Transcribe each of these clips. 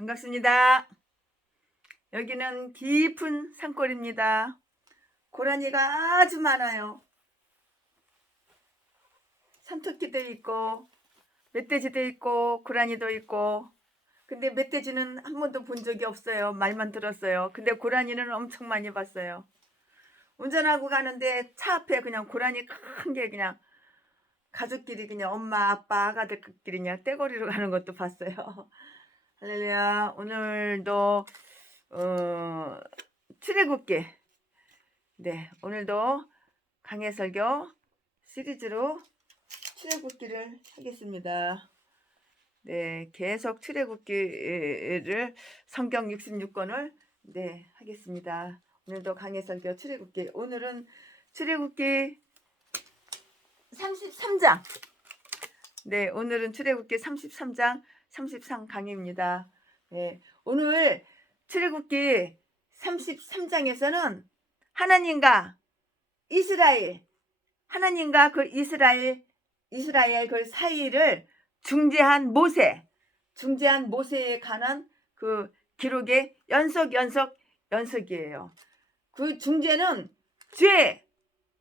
반갑습니다. 여기는 깊은 산골입니다. 고라니가 아주 많아요. 산토끼도 있고 멧돼지도 있고 고라니도 있고, 근데 멧돼지는 한 번도 본 적이 없어요. 말만 들었어요. 근데 고라니는 엄청 많이 봤어요. 운전하고 가는데 차 앞에 그냥 고라니 큰 게 그냥 가족끼리 그냥 엄마 아빠 아가들끼리 그냥 떼거리로 가는 것도 봤어요. 할렐루야. 오늘도 출애굽기, 오늘도 강해설교 시리즈로 출애굽기를 하겠습니다. 계속 출애굽기를 성경 66권을 하겠습니다. 오늘도 강해설교 출애굽기, 오늘은 출애굽기 33장. 오늘은 출애굽기 33장 33강입니다. 오늘 출애굽기 33장에서는 하나님과 그 이스라엘 그 사이를 중재한 모세에 관한 그 기록의 연속이에요. 그 중재는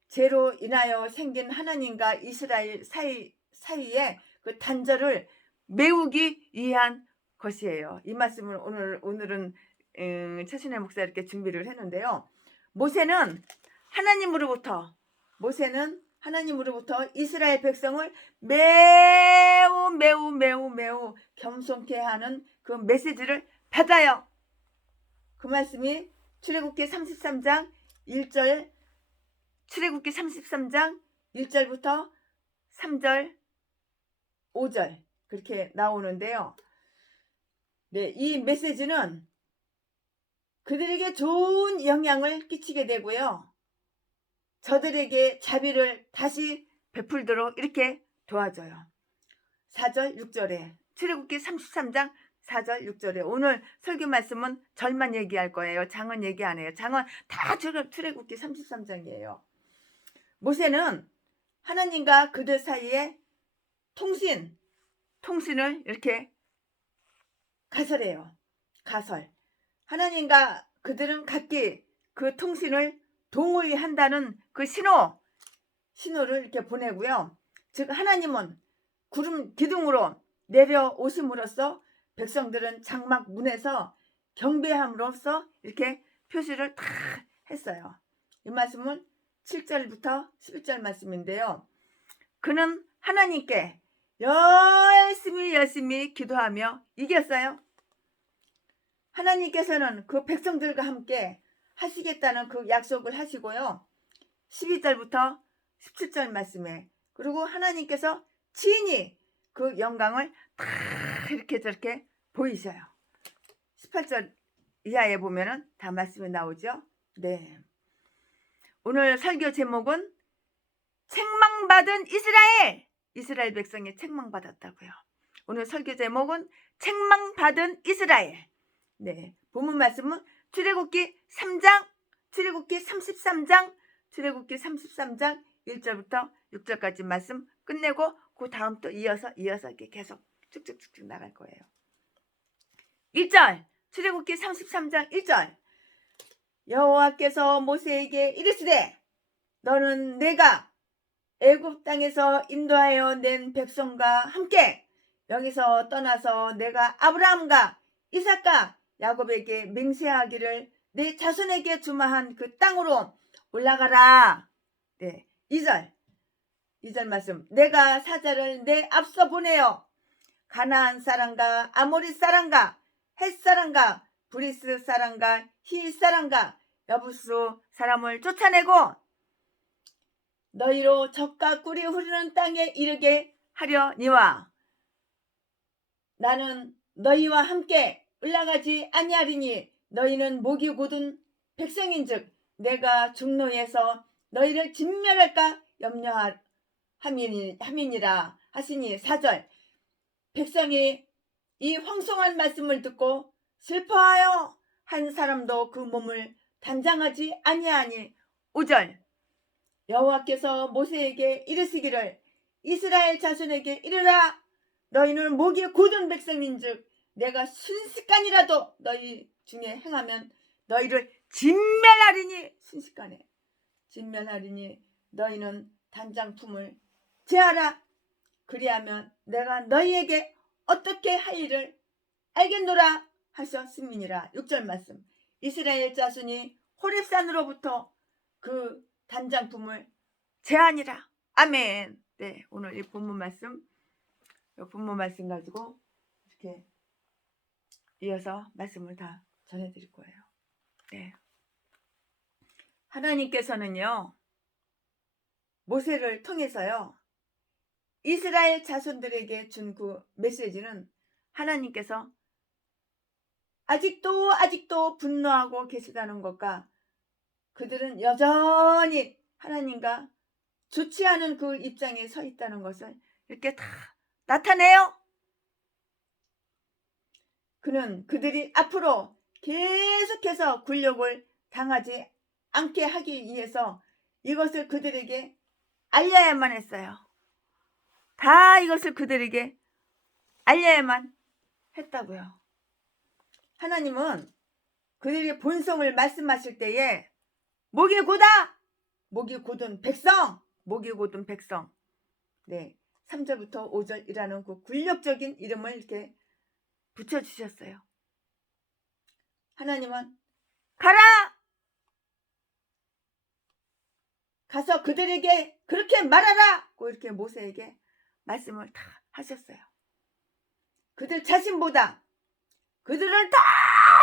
죄로 인하여 생긴 하나님과 이스라엘 사이의 그 단절을 메우기 위한 것이에요. 이 말씀을 오늘은 최순애 목사님께 준비를 했는데요. 모세는 하나님으로부터 이스라엘 백성을 매우 겸손케 하는 그 메시지를 받아요. 그 말씀이 출애굽기 33장 1절부터 3절 5절 그렇게 나오는데요. 이 메시지는 그들에게 좋은 영향을 끼치게 되고요. 저들에게 자비를 다시 베풀도록 이렇게 도와줘요. 4절 6절에 출애굽기 33장 4절 6절에 오늘 설교 말씀은 절만 얘기할 거예요. 장은 얘기 안 해요. 장은 다 출애굽기 33장이에요. 모세는 하나님과 그들 사이에 통신을 이렇게 가설해요. 하나님과 그들은 각기 그 통신을 동의한다는 그 신호를 이렇게 보내고요. 즉 하나님은 구름 기둥으로 내려오심으로써 백성들은 장막 문에서 경배함으로써 이렇게 표시를 다 했어요. 이 말씀은 7절부터 11절 말씀인데요. 그는 하나님께 열심히 기도하며 이겼어요. 하나님께서는 그 백성들과 함께 하시겠다는 그 약속을 하시고요. 12절부터 17절 말씀에, 그리고 하나님께서 친히 그 영광을 다 이렇게 저렇게 보이셔요. 18절 이하에 보면은 다 말씀이 나오죠. 오늘 설교 제목은 책망받은 이스라엘 백성이 책망받았다고요. 오늘 설교 제목은 책망받은 이스라엘. 본문 말씀은 출애굽기 33장 1절부터 6절까지 말씀 끝내고 그 다음 또 이어서 이렇게 계속 쭉쭉 나갈 거예요. 1절 출애굽기 33장 1절 여호와께서 모세에게 이르시되 너는 내가 애굽 땅에서 인도하여 낸 백성과 함께 여기서 떠나서 내가 아브라함과 이삭과 야곱에게 맹세하기를 내 자손에게 주마한 그 땅으로 올라가라. 2절 말씀. 내가 사자를 내 앞서 보내어 가나안 사람과 아모리 사람과 헷 사람과 브리스 사람과 히 사람과 여부수 사람을 쫓아내고 너희로 젖과 꿀이 흐르는 땅에 이르게 하려니와 나는 너희와 함께 올라가지 아니하리니 너희는 목이 곧은 백성인즉 내가 중노에서 너희를 진멸할까 염려함이니라 하시니. 4절 백성이 이 황송한 말씀을 듣고 슬퍼하여 한 사람도 그 몸을 단장하지 아니하니. 5절 여호와께서 모세에게 이르시기를 이스라엘 자손에게 이르라 너희는 목이 곧은 백성인즉 내가 순식간이라도 너희 중에 행하면 너희를 진멸하리니, 순식간에 진멸하리니 너희는 단장품을 제하라. 그리하면 내가 너희에게 어떻게 할 일을 알겠노라 하셨음이니라. 6절 말씀. 이스라엘 자손이 호렙산으로부터 그 단장품을 제하니라. 아멘. 네, 오늘 이 본문 말씀 가지고 이렇게 이어서 말씀을 다 전해드릴 거예요. 네. 하나님께서는요, 모세를 통해서요, 이스라엘 자손들에게 준 그 메시지는 하나님께서 아직도 분노하고 계시다는 것과 그들은 여전히 하나님과 좋지 않은 그 입장에 서 있다는 것을 이렇게 다 나타내요. 그는 그들이 앞으로 계속해서 굴욕을 당하지 않게 하기 위해서 이것을 그들에게 알려야만 했어요. 다 이것을 그들에게 알려야만 했다고요. 하나님은 그들의 본성을 말씀하실 때에 목이 고다! 목이 곧은 백성! 목이 곧은 백성. 네, 3절부터 5절이라는 그 굴욕적인 이름을 이렇게 붙여주셨어요. 하나님은 가라! 가서 그들에게 그렇게 말하라! 이렇게 모세에게 말씀을 다 하셨어요. 그들 자신보다 그들을 더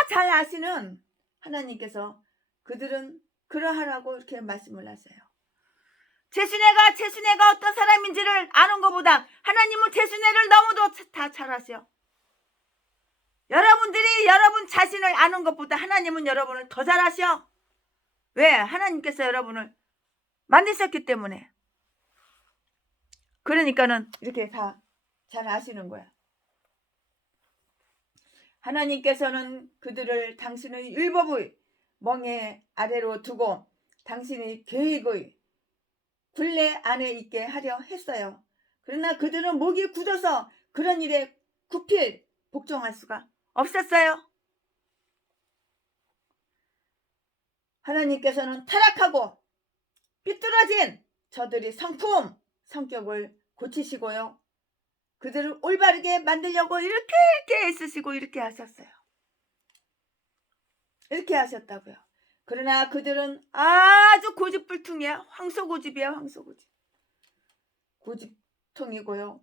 잘 아시는 하나님께서 그들은 그러하라고 이렇게 말씀을 하세요. 최순애가 어떤 사람인지를 아는 것보다 하나님은 최순애를 너무도 다 잘 아셔. 여러분들이 여러분 자신을 아는 것보다 하나님은 여러분을 더 잘 아셔. 왜? 하나님께서 여러분을 만드셨기 때문에. 그러니까는 이렇게 다 잘 아시는 거야. 하나님께서는 그들을 당신의 율법의 멍에 아래로 두고 당신의 계획의 굴레 안에 있게 하려 했어요. 그러나 그들은 목이 굳어서 그런 일에 굽힐 복종할 수가 없었어요. 하나님께서는 타락하고 삐뚤어진 저들의 성격을 고치시고요. 그들을 올바르게 만들려고 이렇게 애쓰시고 이렇게 하셨어요. 이렇게 하셨다고요. 그러나 그들은 아주 고집불통이야. 황소고집이야. 황소고집. 고집통이고요.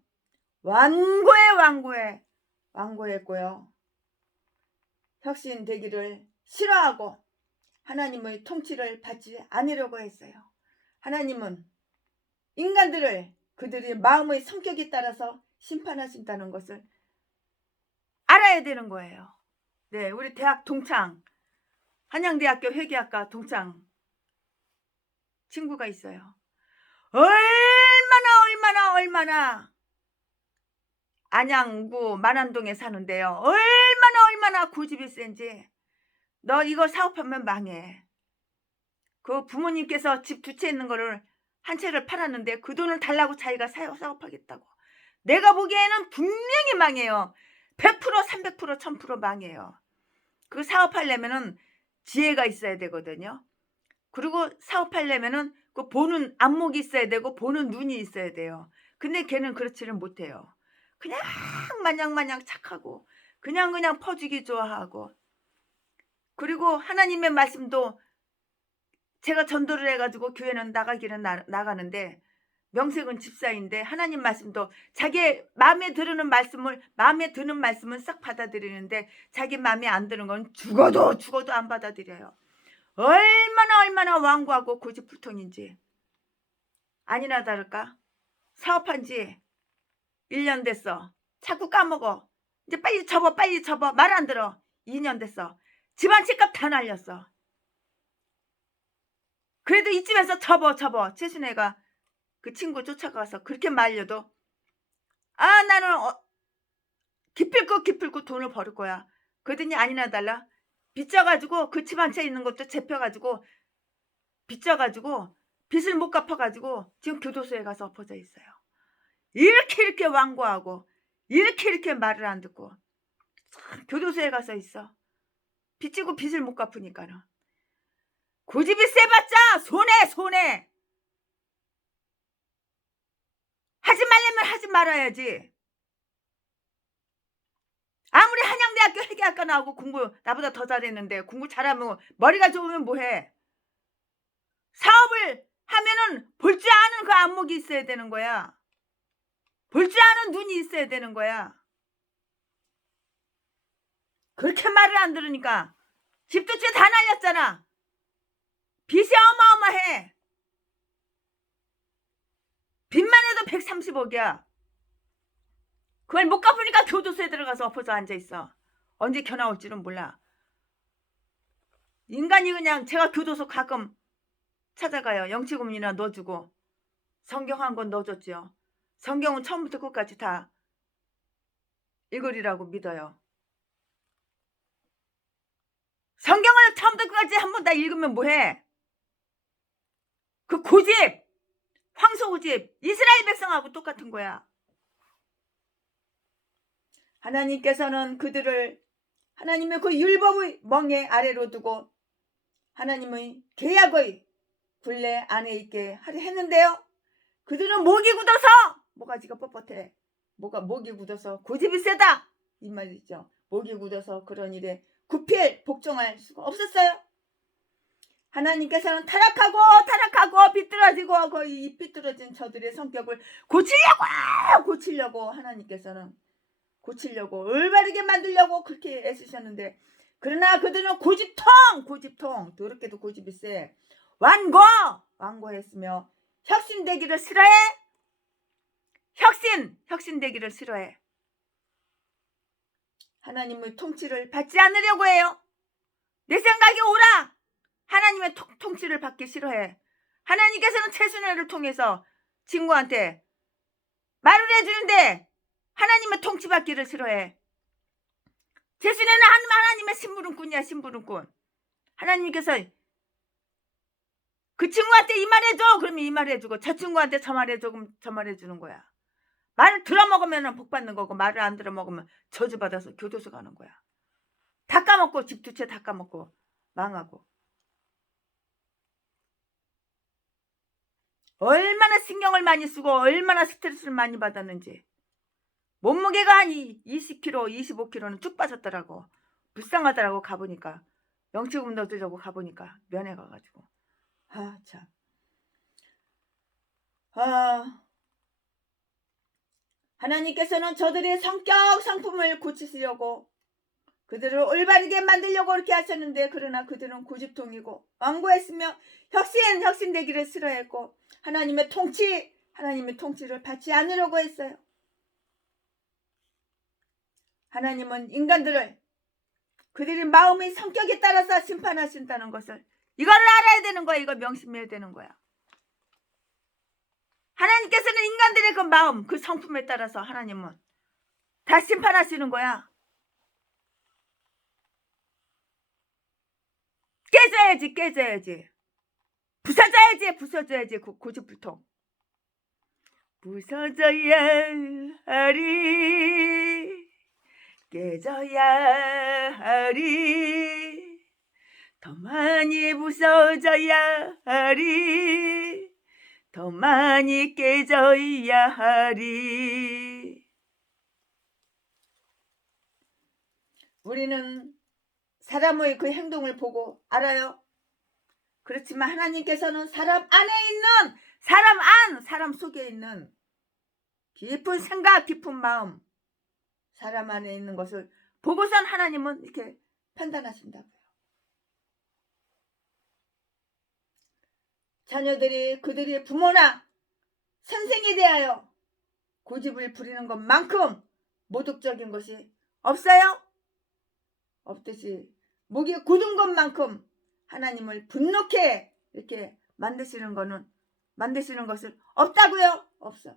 완고했고요. 혁신되기를 싫어하고 하나님의 통치를 받지 않으려고 했어요. 하나님은 인간들을 그들의 마음의 성격에 따라서 심판하신다는 것을 알아야 되는 거예요. 네, 우리 대학 동창, 한양대학교 회계학과 동창 친구가 있어요. 얼마나 안양구 만안동에 사는데요. 얼마나 고집이 센지. 너 이거 사업하면 망해. 그 부모님께서 집 두 채 있는 거를 한 채를 팔았는데 그 돈을 달라고 자기가 사업하겠다고. 내가 보기에는 분명히 망해요. 100%, 300%, 1000% 망해요. 그 사업하려면은 지혜가 있어야 되거든요. 그리고 사업하려면은 그 보는 안목이 있어야 되고 보는 눈이 있어야 돼요. 근데 걔는 그렇지는 못해요. 그냥 마냥 착하고 그냥 퍼주기 좋아하고. 그리고 하나님의 말씀도 제가 전도를 해가지고 교회는 나가기는 나가는데 명색은 집사인데 하나님 말씀도 자기 마음에 드는 말씀은 싹 받아들이는데 자기 마음에 안 드는 건 죽어도 안 받아들여요. 얼마나 완고하고 고집불통인지. 아니나 다를까 사업한 지 1년 됐어. 자꾸 까먹어. 이제 빨리 접어 말 안 들어. 2년 됐어. 집안 집값 다 날렸어. 그래도 이쯤에서 접어. 최순애가 그 친구 쫓아가서 그렇게 말려도 나는 기필코 돈을 벌을 거야. 그러더니 아니나 달라. 빚져가지고 그 집 한 채 있는 것도 잡혀가지고 빚져가지고 빚을 못 갚아가지고 지금 교도소에 가서 엎어져 있어요. 이렇게 완고하고 이렇게 말을 안 듣고 교도소에 가서 있어. 빚지고 빚을 못 갚으니까는. 고집이 세봤자 손해. 하지 말려면 하지 말아야지. 아무리 한양대학교 회계학과 나오고 공부 나보다 더 잘했는데 공부 잘하면 머리가 좋으면 뭐해. 사업을 하면은 볼 줄 아는 그 안목이 있어야 되는 거야. 볼 줄 아는 눈이 있어야 되는 거야. 그렇게 말을 안 들으니까 집 두 채 다 날렸잖아. 빚이 어마어마해. 빚만 해도 130억이야. 그걸 못 갚으니까 교도소에 들어가서 엎어져 앉아있어. 언제 겨 나올지는 몰라. 인간이 그냥 제가 교도소 가끔 찾아가요. 영치금이나 넣어주고 성경 한 권 넣어줬죠. 성경은 처음부터 끝까지 다 읽으리라고 믿어요. 성경을 처음부터 끝까지 한 번 다 읽으면 뭐해? 그 고집, 황소 고집, 이스라엘 백성하고 똑같은 거야. 하나님께서는 그들을 하나님의 그 율법의 멍에 아래로 두고 하나님의 계약의 굴레 안에 있게 하려 했는데요. 그들은 목이 굳어서 모가지가 뻣뻣해. 목이 굳어서 고집이 세다 이 말이죠. 목이 굳어서 그런 일에 구필 복종할 수가 없었어요. 하나님께서는 타락하고 비뚤어지고 거의 이 비뚤어진 저들의 성격을 고치려고 하나님께서는 고치려고 올바르게 만들려고 그렇게 애쓰셨는데 그러나 그들은 고집통 더럽게도 고집이 세. 완고했으며 혁신되기를 싫어해. 혁신되기를 싫어해. 하나님의 통치를 받지 않으려고 해요. 내 생각이 옳아. 하나님의 통치를 받기 싫어해. 하나님께서는 최순애를 통해서 친구한테 말을 해주는데 하나님의 통치 받기를 싫어해. 최순애는 하나님의 심부름꾼이야. 심부름꾼. 하나님께서 그 친구한테 이 말 해줘. 그러면 이 말 해주고 저 친구한테 저 말 해줘. 그럼 저 말 해주는 거야. 말을 들어먹으면 복 받는 거고 말을 안 들어먹으면 저주받아서 교도소 가는 거야. 다 까먹고 집 두 채 다 까먹고 망하고. 얼마나 신경을 많이 쓰고 얼마나 스트레스를 많이 받았는지. 몸무게가 한 20kg, 25kg는 쭉 빠졌더라고. 불쌍하더라고 가보니까. 영치금 넣어주려고 가보니까 면회 가가지고. 참. 하나님께서는 저들의 성격, 성품을 고치시려고 그들을 올바르게 만들려고 그렇게 하셨는데 그러나 그들은 고집통이고 완고했으며 혁신되기를 싫어했고 하나님의 통치를 받지 않으려고 했어요. 하나님은 인간들을 그들의 마음의 성격에 따라서 심판하신다는 것을 이거를 알아야 되는 거야. 이거 명심해야 되는 거야. 하나님께서는 인간들의 그 마음, 그 성품에 따라서 하나님은 다 심판하시는 거야. 깨져야지. 부서져야지. 고집불통. 부서져야 하리. 깨져야 하리. 더 많이 부서져야 하리. 더 많이 깨져야 하리. 우리는 사람의 그 행동을 보고 알아요. 그렇지만 하나님께서는 사람 속에 있는 깊은 생각, 깊은 마음, 사람 안에 있는 것을 보고선 하나님은 이렇게 판단하신다고요. 자녀들이 그들의 부모나 선생에 대하여 고집을 부리는 것만큼 모독적인 것이 없어요. 없듯이 목이 굳은 것만큼 하나님을 분노케 이렇게 만드시는 것을 없다고요. 없어.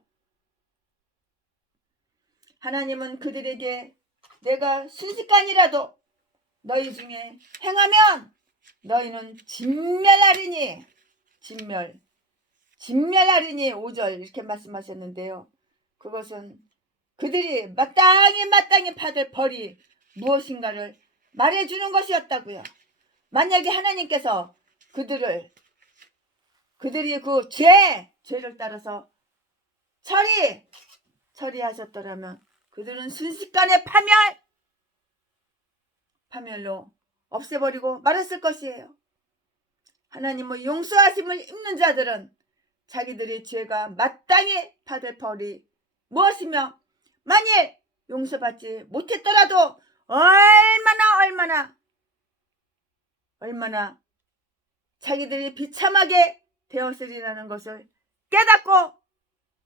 하나님은 그들에게 내가 순식간이라도 너희 중에 행하면 너희는 진멸하리니 5절 이렇게 말씀하셨는데요. 그것은 그들이 마땅히 받을 벌이 무엇인가를 말해주는 것이었다고요. 만약에 하나님께서 그들이 그 죄를 따라서 처리하셨더라면 그들은 순식간에 파멸로 없애버리고 말았을 것이에요. 하나님의 용서하심을 입는 자들은 자기들의 죄가 마땅히 받을 벌이 무엇이며 만일 용서받지 못했더라도 얼마나 자기들이 비참하게 되었으리라는 것을 깨닫고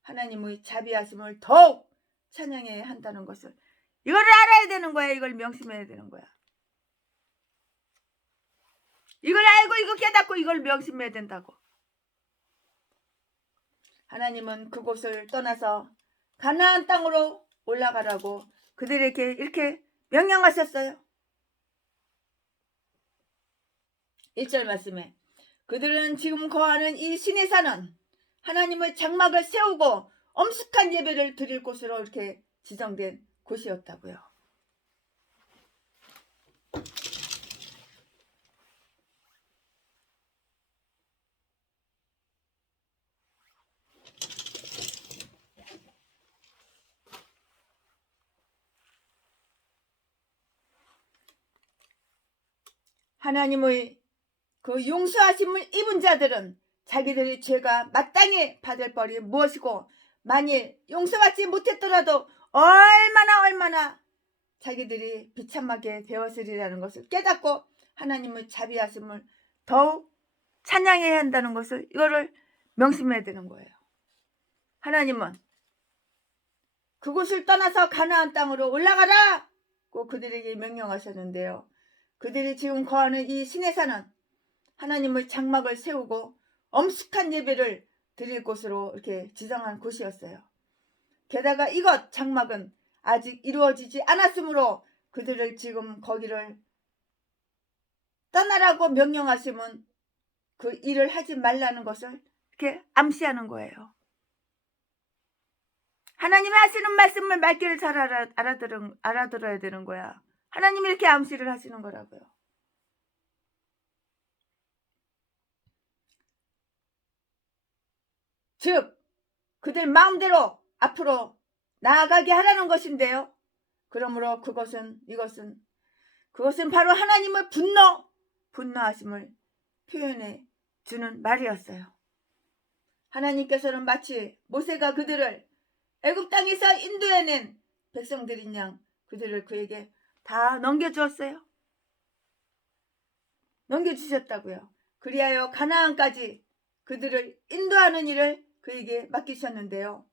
하나님의 자비하심을 더욱 찬양해야 한다는 것을 이걸 알아야 되는 거야. 이걸 명심해야 되는 거야. 이걸 알고 이거 깨닫고 이걸 명심해야 된다고. 하나님은 그곳을 떠나서 가나안 땅으로 올라가라고 그들에게 이렇게 명령하셨어요. 1절 말씀에 그들은 지금 거하는 이 시내산은 하나님의 장막을 세우고 엄숙한 예배를 드릴 곳으로 이렇게 지정된 곳이었다고요. 하나님의 그 용서하심을 입은 자들은 자기들의 죄가 마땅히 받을 벌이 무엇이고 만일 용서받지 못했더라도 얼마나 자기들이 비참하게 되었으리라는 것을 깨닫고 하나님의 자비하심을 더욱 찬양해야 한다는 것을 이거를 명심해야 되는 거예요. 하나님은 그곳을 떠나서 가나안 땅으로 올라가라고 그들에게 명령하셨는데요. 그들이 지금 거하는 이 시내산은 하나님의 장막을 세우고 엄숙한 예배를 드릴 곳으로 이렇게 지정한 곳이었어요. 게다가 이것 장막은 아직 이루어지지 않았으므로 그들을 지금 거기를 떠나라고 명령하시면 그 일을 하지 말라는 것을 이렇게 암시하는 거예요. 하나님이 하시는 말씀을 말귀를 잘 알아들어야 되는 거야. 하나님이 이렇게 암시를 하시는 거라고요. 즉 그들 마음대로 앞으로 나아가게 하라는 것인데요. 그러므로 그것은 바로 하나님의 분노하심을 표현해 주는 말이었어요. 하나님께서는 마치 모세가 그들을 애굽 땅에서 인도해낸 백성들인 양 그들을 그에게 다 넘겨주었어요. 넘겨주셨다고요. 그리하여 가나안까지 그들을 인도하는 일을 그에게 맡기셨는데요.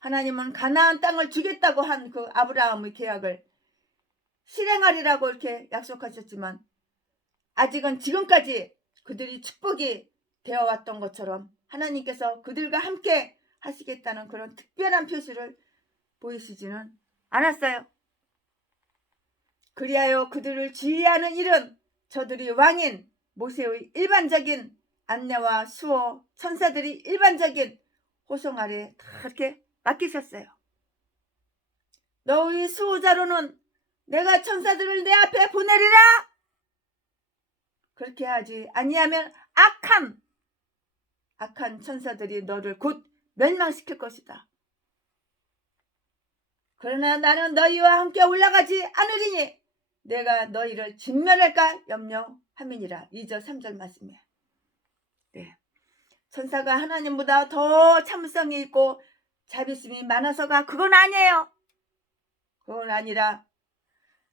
하나님은 가나안 땅을 주겠다고 한 그 아브라함의 계약을 실행하리라고 이렇게 약속하셨지만 아직은 지금까지 그들이 축복이 되어왔던 것처럼 하나님께서 그들과 함께 하시겠다는 그런 특별한 표시를 보이시지는 않았어요. 그리하여 그들을 지휘하는 일은 저들이 왕인 모세의 일반적인 안내와 수호, 천사들이 일반적인 호송 아래 다 이렇게 맡기셨어요. 너희 수호자로는 내가 천사들을 내 앞에 보내리라. 그렇게 하지 아니하면 악한 천사들이 너를 곧 멸망시킬 것이다. 그러나 나는 너희와 함께 올라가지 않으리니 내가 너희를 진멸할까 염려함이니라. 2절 3절 말씀이에요. 네. 천사가 하나님보다 더 참을성이 있고 자비심이 많아서가 그건 아니에요. 그건 아니라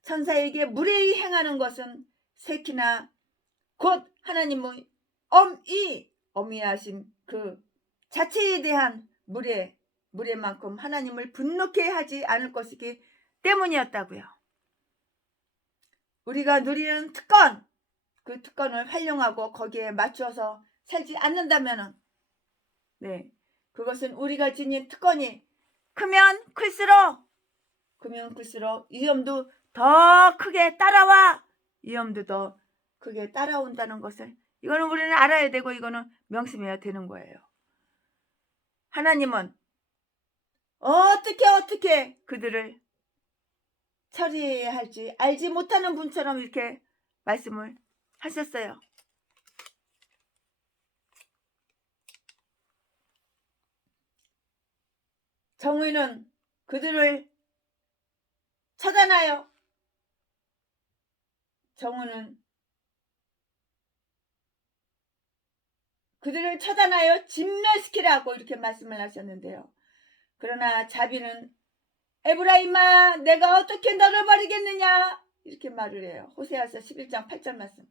천사에게 무례히 행하는 것은 새키나 곧 하나님의 어미하심 그 자체에 대한 무례만큼 하나님을 분노케 하지 않을 것이기 때문이었다고요. 우리가 누리는 특권, 그 특권을 활용하고 거기에 맞춰서 살지 않는다면 그것은 우리가 지닌 특권이 크면 클수록 위험도 더 크게 따라와. 위험도 더 크게 따라온다는 것을 이거는 우리는 알아야 되고 이거는 명심해야 되는 거예요. 하나님은 어떻게 그들을 처리해야 할지 알지 못하는 분처럼 이렇게 말씀을 하셨어요. 정의는 그들을 처단하여 정의는 그들을 처단하여 진멸시키라고 이렇게 말씀을 하셨는데요. 그러나 자비는 에브라임아 내가 어떻게 너를 버리겠느냐 이렇게 말을 해요. 호세아서 11장 8절 말씀.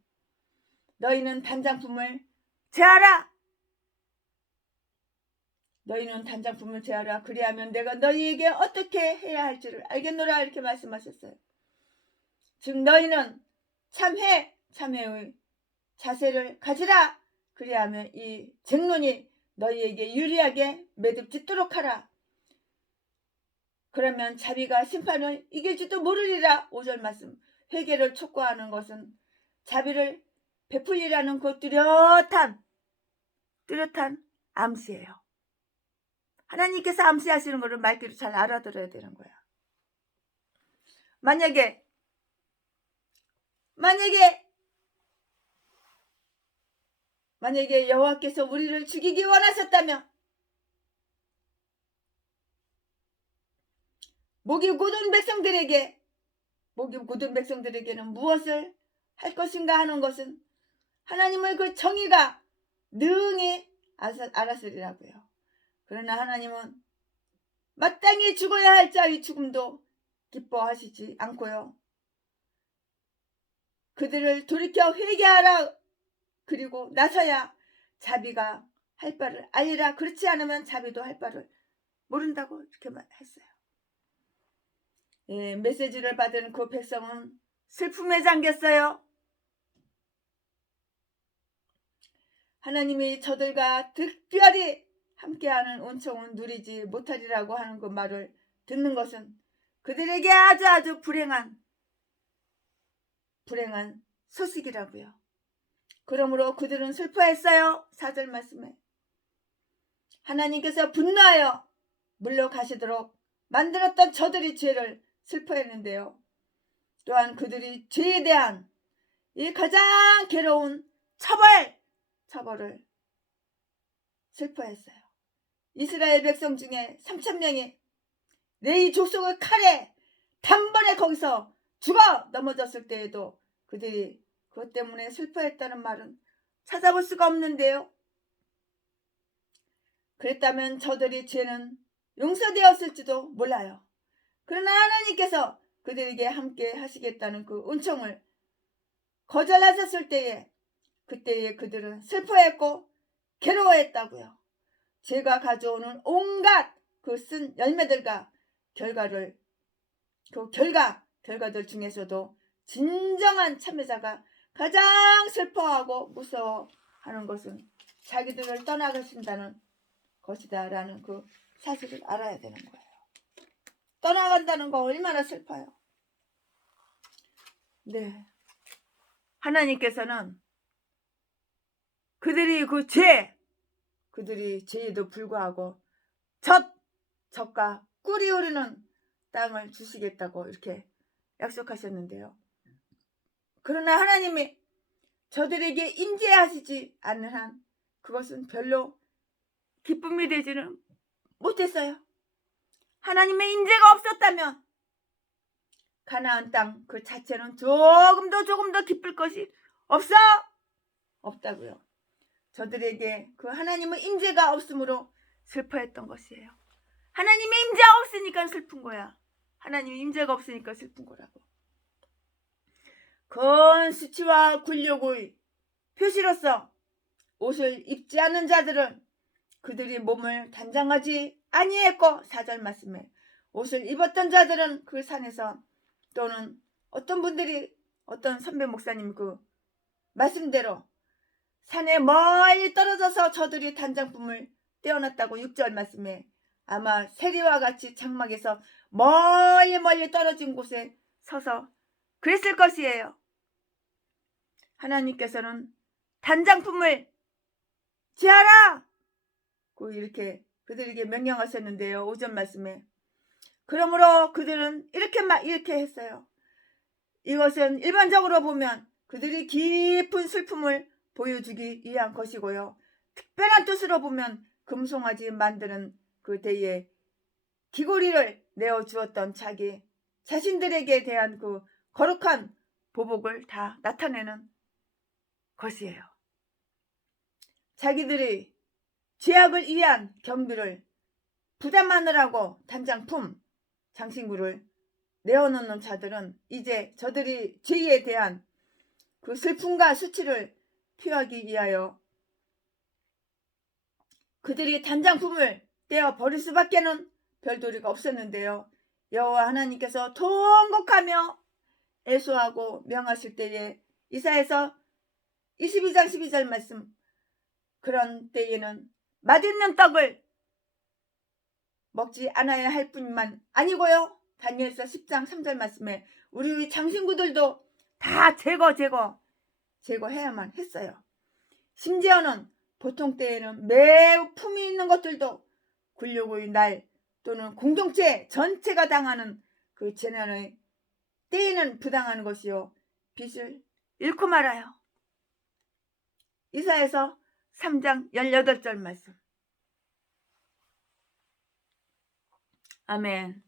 너희는 단장품을 제하라. 너희는 단장품을 제하라. 그리하면 내가 너희에게 어떻게 해야 할지를 알겠노라 이렇게 말씀하셨어요. 즉 너희는 참회의 자세를 가지라. 그리하면 이 쟁론이 너희에게 유리하게 매듭짓도록 하라. 그러면 자비가 심판을 이길지도 모르리라. 5절 말씀. 회개를 촉구하는 것은 자비를 베풀리라는 그 뚜렷한 암시예요. 하나님께서 암시하시는 것을 말귀로 잘 알아들어야 되는 거야. 만약에 여호와께서 우리를 죽이기 원하셨다면 목이 굳은 백성들에게는 무엇을 할 것인가 하는 것은 하나님의 그 정의가 능히 알았으리라고요. 그러나 하나님은 마땅히 죽어야 할 자의 죽음도 기뻐하시지 않고요. 그들을 돌이켜 회개하라. 그리고 나서야 자비가 할 바를 알리라. 그렇지 않으면 자비도 할 바를 모른다고 이렇게 했어요. 예, 메시지를 받은 그 백성은 슬픔에 잠겼어요. 하나님이 저들과 특별히 함께하는 은총은 누리지 못하리라고 하는 그 말을 듣는 것은 그들에게 아주 불행한 소식이라고요. 그러므로 그들은 슬퍼했어요. 4절 말씀에 하나님께서 분노하여 물러가시도록 만들었던 저들의 죄를 슬퍼했는데요. 또한 그들이 죄에 대한 이 가장 괴로운 처벌을 슬퍼했어요. 이스라엘 백성 중에 3,000명이 레위 족속의 칼에 단번에 거기서 죽어 넘어졌을 때에도 그들이 그것 때문에 슬퍼했다는 말은 찾아볼 수가 없는데요. 그랬다면 저들의 죄는 용서되었을지도 몰라요. 그러나 하나님께서 그들에게 함께 하시겠다는 그 은총을 거절하셨을 때에 그때에 그들은 슬퍼했고 괴로워했다고요. 죄가 가져오는 온갖 그 쓴 열매들과 결과들 중에서도 진정한 참여자가 가장 슬퍼하고 무서워하는 것은 자기들을 떠나가신다는 것이다 라는 그 사실을 알아야 되는 거예요. 떠나간다는 거 얼마나 슬퍼요. 네, 하나님께서는 그들이 죄에도 불구하고 젖과 꿀이 흐르는 땅을 주시겠다고 이렇게 약속하셨는데요. 그러나 하나님이 저들에게 임재하시지 않는 한 그것은 별로 기쁨이 되지는 못했어요. 하나님의 임재가 없었다면 가나안 땅 그 자체는 조금 더 기쁠 것이 없다고요. 저들에게 그 하나님의 임재가 없으므로 슬퍼했던 것이에요. 하나님의 임재가 없으니까 슬픈 거야. 하나님의 임재가 없으니까 슬픈 거라고. 큰 수치와 굴욕의 표시로서 옷을 입지 않은 자들은 그들이 몸을 단장하지 아니했고 4절 말씀에 옷을 입었던 자들은 그 산에서 또는 어떤 분들이 어떤 선배 목사님 그 말씀대로 산에 멀리 떨어져서 저들이 단장품을 떼어놨다고 6절 말씀에 아마 세리와 같이 장막에서 멀리 떨어진 곳에 서서 그랬을 것이에요. 하나님께서는 단장품을 제하라! 이렇게 그들에게 명령하셨는데요. 5절 말씀에 그러므로 그들은 이렇게 했어요. 이것은 일반적으로 보면 그들이 깊은 슬픔을 보여주기 위한 것이고요. 특별한 뜻으로 보면 금송아지 만드는 그 때에 귀고리를 내어주었던 자신들에게 대한 그 거룩한 보복을 다 나타내는 것이에요. 자기들이 죄악을 위한 경비를 부담하느라고 단장품 장신구를 내어놓는 자들은 이제 저들이 죄에 대한 그 슬픔과 수치를 피하기 위하여 그들이 단장품을 떼어 버릴 수밖에는 별도리가 없었는데요. 여호와 하나님께서 통곡하며 애소하고 명하실 때에 이사야서 22장 12절 말씀, 그런 때에는 맛있는 떡을 먹지 않아야 할 뿐만 아니고요. 다니엘서 10장 3절 말씀에 우리 장신구들도 다 제거해야만 했어요. 심지어는 보통 때에는 매우 품위 있는 것들도 굴욕의 날 또는 공동체 전체가 당하는 그 재난의 때에는 부당한 것이요 빚을 잃고 말아요. 이사야서 3장 18절 말씀. 아멘.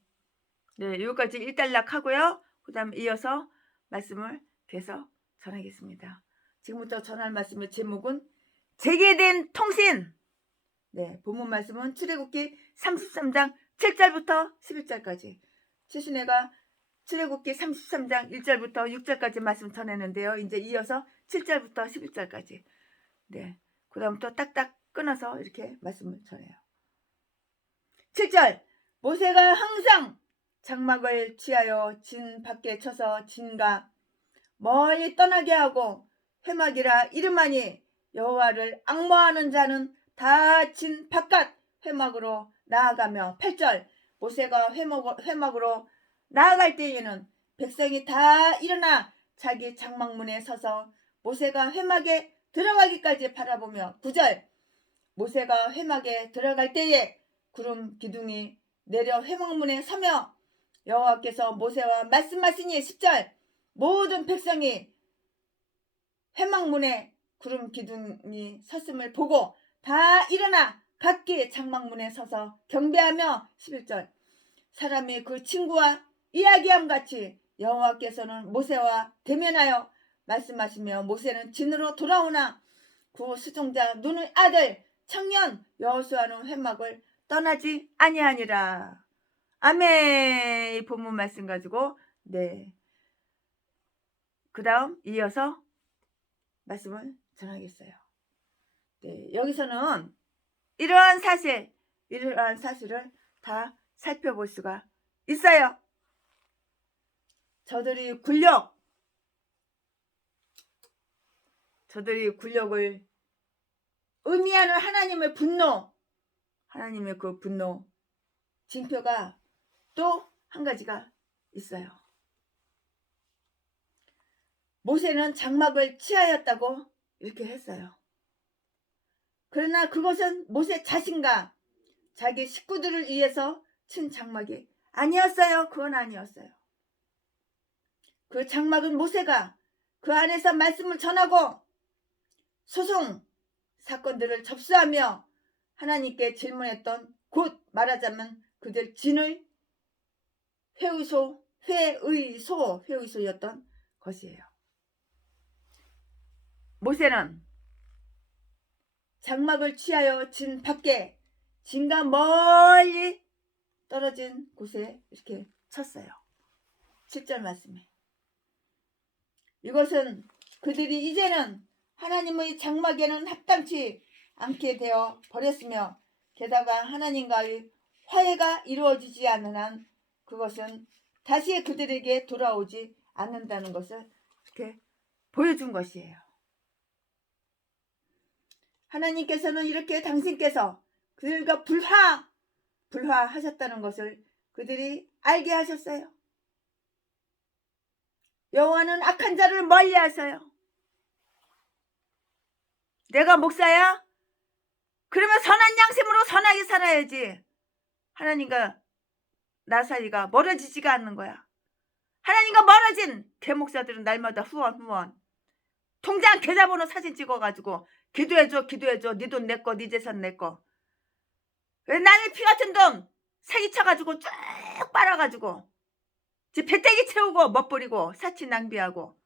네, 여기까지 일단락 하고요. 그 다음 이어서 말씀을 계속 전하겠습니다. 지금부터 전할 말씀의 제목은 재개된 통신. 네, 본문 말씀은 출애굽기 33장 7절부터 11절까지. 최신혜가 출애굽기 33장 1절부터 6절까지 말씀 전했는데요. 이제 이어서 7절부터 11절까지. 네, 그 다음부터 딱딱 끊어서 이렇게 말씀을 전해요. 7절. 모세가 항상 장막을 취하여 진 밖에 쳐서 진과 멀리 떠나게 하고 회막이라 이름하니 여호와를 앙모하는 자는 다 진 바깥 회막으로 나아가며 8절. 모세가 회막으로 나아갈 때에는 백성이 다 일어나 자기 장막문에 서서 모세가 회막에 들어가기까지 바라보며 9절. 모세가 회막에 들어갈 때에 구름 기둥이 내려 회막문에 서며 여호와께서 모세와 말씀하시니 10절. 모든 백성이 회막문에 구름 기둥이 섰음을 보고 다 일어나 각기 장막문에 서서 경배하며 11절. 사람이 그 친구와 이야기함 같이 여호와께서는 모세와 대면하여 말씀하시며 모세는 진으로 돌아오나 그 수종자 눈의 아들 청년 여호수아는 회막을 떠나지 아니하니라. 아멘. 이 본문 말씀 가지고 그 다음 이어서 말씀을 전하겠어요. 여기서는 이러한 사실을 다 살펴볼 수가 있어요. 저들이 굴욕을 의미하는 하나님의 그 분노 징표가 또 한 가지가 있어요. 모세는 장막을 취하였다고 이렇게 했어요. 그러나 그것은 모세 자신과 자기 식구들을 위해서 친 장막이 아니었어요. 그건 아니었어요. 그 장막은 모세가 그 안에서 말씀을 전하고 소송 사건들을 접수하며 하나님께 질문했던, 곧 말하자면 그들 진의 회의소였던 것이에요. 모세는 장막을 취하여 진 밖에 진과 멀리 떨어진 곳에 이렇게 쳤어요. 7절 말씀에. 이것은 그들이 이제는 하나님의 장막에는 합당치 않게 되어 버렸으며 게다가 하나님과의 화해가 이루어지지 않는 한 그것은 다시 그들에게 돌아오지 않는다는 것을 이렇게 보여준 것이에요. 하나님께서는 이렇게 당신께서 그들과 불화하셨다는 것을 그들이 알게 하셨어요. 여호와는 악한 자를 멀리하셔요. 내가 목사야? 그러면 선한 양심으로 선하게 살아야지. 하나님과 나 사이가 멀어지지가 않는 거야. 하나님과 멀어진 개목사들은 날마다 후원 통장 계좌번호 사진 찍어가지고 기도해줘 네 돈 내 거 네 재산 내 거. 남의 피 같은 돈 사기쳐가지고 쭉 빨아가지고 지 배때기 채우고 멋부리고 사치 낭비하고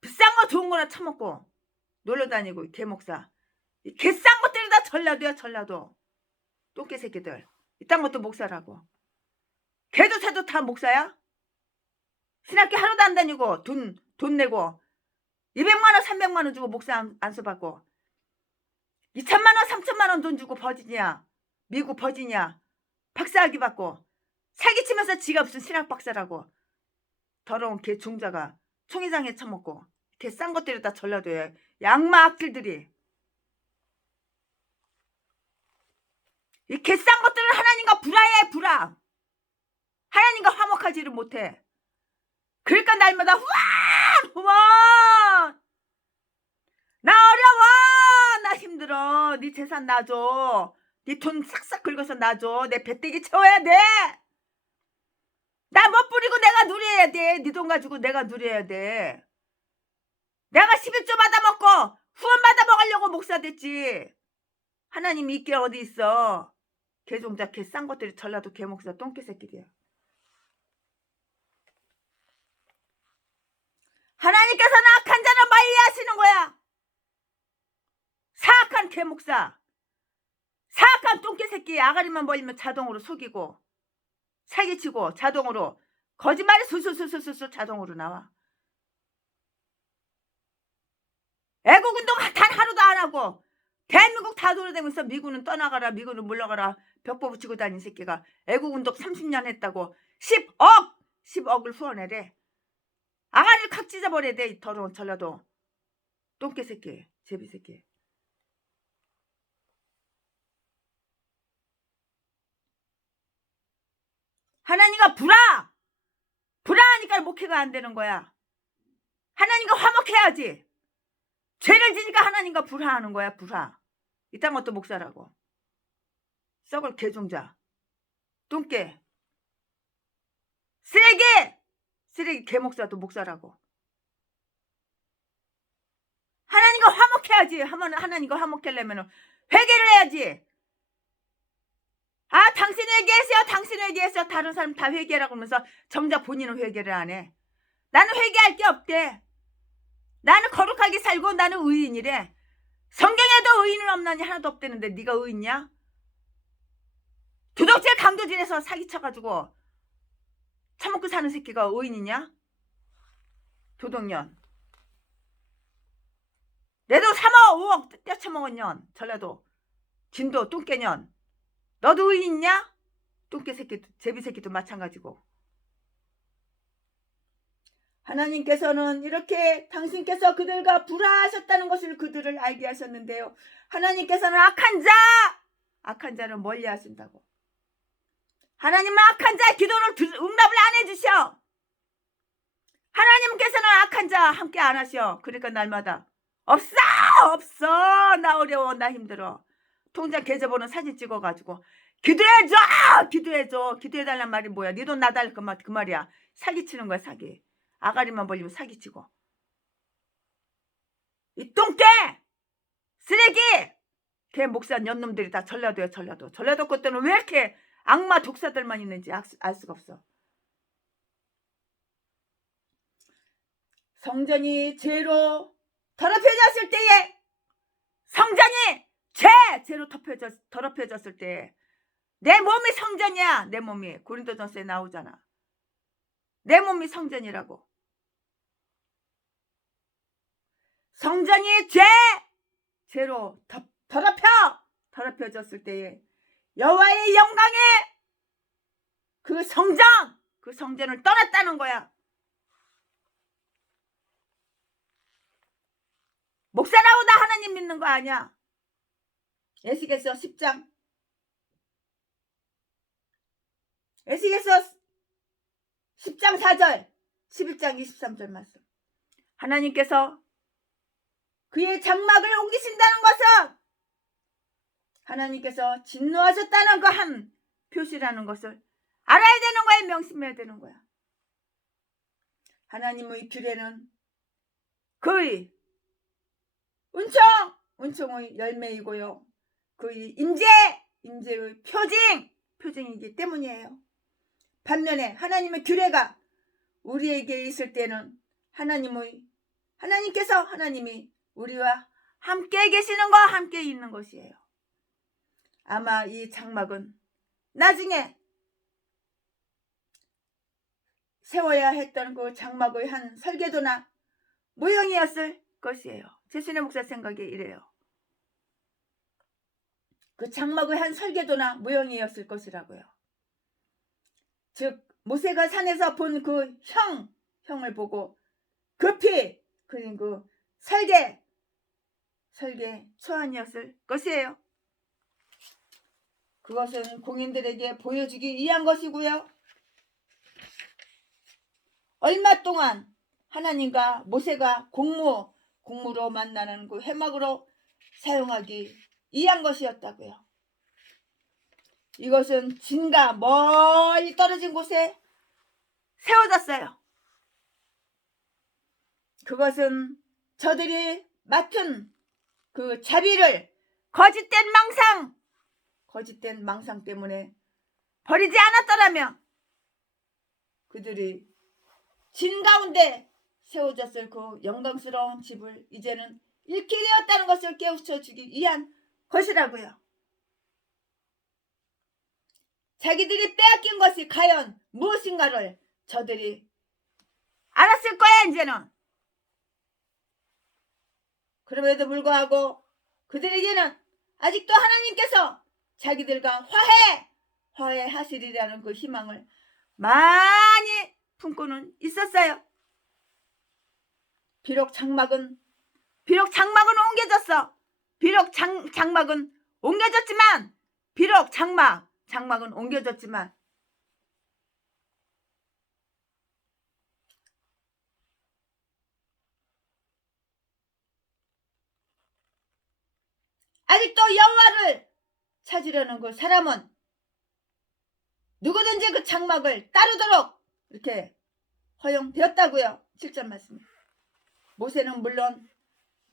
비싼 거 좋은 거나 처먹고 놀러다니고 개목사. 개싼 것들이 다 전라도야 전라도. 똥개 새끼들. 이딴 것도 목사라고. 개도 새도 다 목사야? 신학교 하루도 안 다니고 돈 내고 200만원 300만원 주고 목사 안수받고 2천만원 3천만원 돈 주고 버지니아 미국 버지니아 박사학위 받고 사기치면서 지가 무슨 신학 박사라고. 더러운 개 종자가 총회장에 처먹고 개 싼 것들이 다 전라도에 양마 악질들이. 이 개 싼 것들은 하나님과 불화해 불화. 하나님과 화목하지를 못해. 그러니까 날마다 후원 나 어려워 나 힘들어 네 재산 놔줘 네 돈 싹싹 긁어서 놔줘 내 배때기 채워야 돼. 나 못 부리고 내가 누려야 돼. 네 돈 가지고 내가 누려야 돼. 내가 11조 받아먹고 후원 받아먹으려고 목사 됐지. 하나님이 있게 어디 있어. 개종자 개 싼 것들이 전라도 개목사 똥개 새끼들이야. 하나님께서는 악한 자를 멀리 하시는 거야. 사악한 개목사 사악한 똥개 새끼 아가리만 벌리면 자동으로 속이고 사기치고 자동으로 거짓말이 술술술술술 자동으로 나와. 애국운동 단 하루도 안 하고 대한민국 다 돌아다니면서 미군은 떠나가라 미군은 물러가라 벽보 붙이고 다닌 새끼가 애국운동 30년 했다고 10억을 후원해래. 아가리를 칵 찢어버려야 돼. 이 더러운 전라도 똥개 새끼 제비 새끼. 하나님과 불화하니까 목회가 안 되는 거야. 하나님과 화목해야지. 죄를 지니까 하나님과 불화하는 거야. 불화. 이딴 것도 목사라고. 썩을 개종자 똥개 쓰레기 개목사도 목사라고. 하나님과 화목해야지. 하나님과 화목하려면 회개를 해야지. 아 당신 회개했어요. 다른 사람 다 회개하라고 하면서 정작 본인은 회개를 안 해. 나는 회개할 게 없대. 나는 거룩하게 살고 나는 의인이래. 성경에도 의인은 없나니 하나도 없대는데 네가 의인이야? 도덕질 강도질해서 사기쳐가지고 처먹고 사는 새끼가 의인이냐? 도덕년. 내 돈 3억 5억 떼쳐먹은 년. 전라도 진도 똥개년. 너도 의인이냐? 똥개 새끼 제비 새끼도 마찬가지고. 하나님께서는 이렇게 당신께서 그들과 불화하셨다는 것을 그들을 알게 하셨는데요. 하나님께서는 악한 자를 멀리 하신다고. 하나님은 악한 자의 기도를 응답을 안 해주셔. 하나님께서는 악한 자 함께 안 하셔. 그러니까 날마다 없어 나 어려워 나 힘들어. 통장 계좌번호 사진 찍어가지고 기도해달란 말이 뭐야. 네 돈 나달 그 말이야. 사기치는 거야 사기. 아가리만 벌리면 사기치고. 이 똥개 쓰레기 개 목사 년놈들이 다 전라도야 전라도. 전라도 것들은 왜 이렇게 악마 독사들만 있는지 알 수가 없어. 성전이 죄로 더럽혀졌을 때에 성전이 죄로 더럽혀졌을 때에 내 몸이 성전이야. 내 몸이 고린도전서에 나오잖아. 내 몸이 성전이라고. 성전이 죄로 더럽혀졌을 때에 여호와의 영광에 그 성전을 떠났다는 거야. 목사라고 나 하나님 믿는 거 아니야. 에스겔서 10장 에스겔서 10장 4절 11장 23절 말씀. 하나님께서 그의 장막을 옮기신다는 것은 하나님께서 진노하셨다는 그 한 표시라는 것을 알아야 되는 거야, 명심해야 되는 거야. 하나님의 규례는 그의 은총의 열매이고요. 그의 임재의 표징이기 때문이에요. 반면에 하나님의 규례가 우리에게 있을 때는 하나님이 우리와 함께 계시는 거, 함께 있는 것이에요. 아마 이 장막은 나중에 세워야 했던 그 장막의 한 설계도나 모형이었을 것이에요. 최순애 목사 생각에 이래요. 그 장막의 한 설계도나 모형이었을 것이라고요. 즉 모세가 산에서 본 그 형을 보고 급히 그린 그 설계 초안이었을 것이에요. 그것은 공인들에게 보여주기 위한 것이고요. 얼마 동안 하나님과 모세가 공무로 만나는 그 회막으로 사용하기 위한 것이었다고요. 이것은 진가 멀리 떨어진 곳에 세워졌어요. 그것은 저들이 맡은 그 자비를 거짓된 망상 때문에 버리지 않았더라면 그들이 진 가운데 세워졌을 그 영광스러운 집을 이제는 잃게 되었다는 것을 깨우쳐 주기 위한 것이라고요. 자기들이 빼앗긴 것이 과연 무엇인가를 저들이 알았을 거야, 이제는. 그럼에도 불구하고 그들에게는 아직도 하나님께서 자기들과 화해하시리라는 그 희망을 많이 품고는 있었어요. 비록 장막은 옮겨졌어. 장막은 옮겨졌지만 아직도 여호와를 찾으려는 그 사람은 누구든지 그 장막을 따르도록 이렇게 허용되었다고요. 7절 말씀. 모세는 물론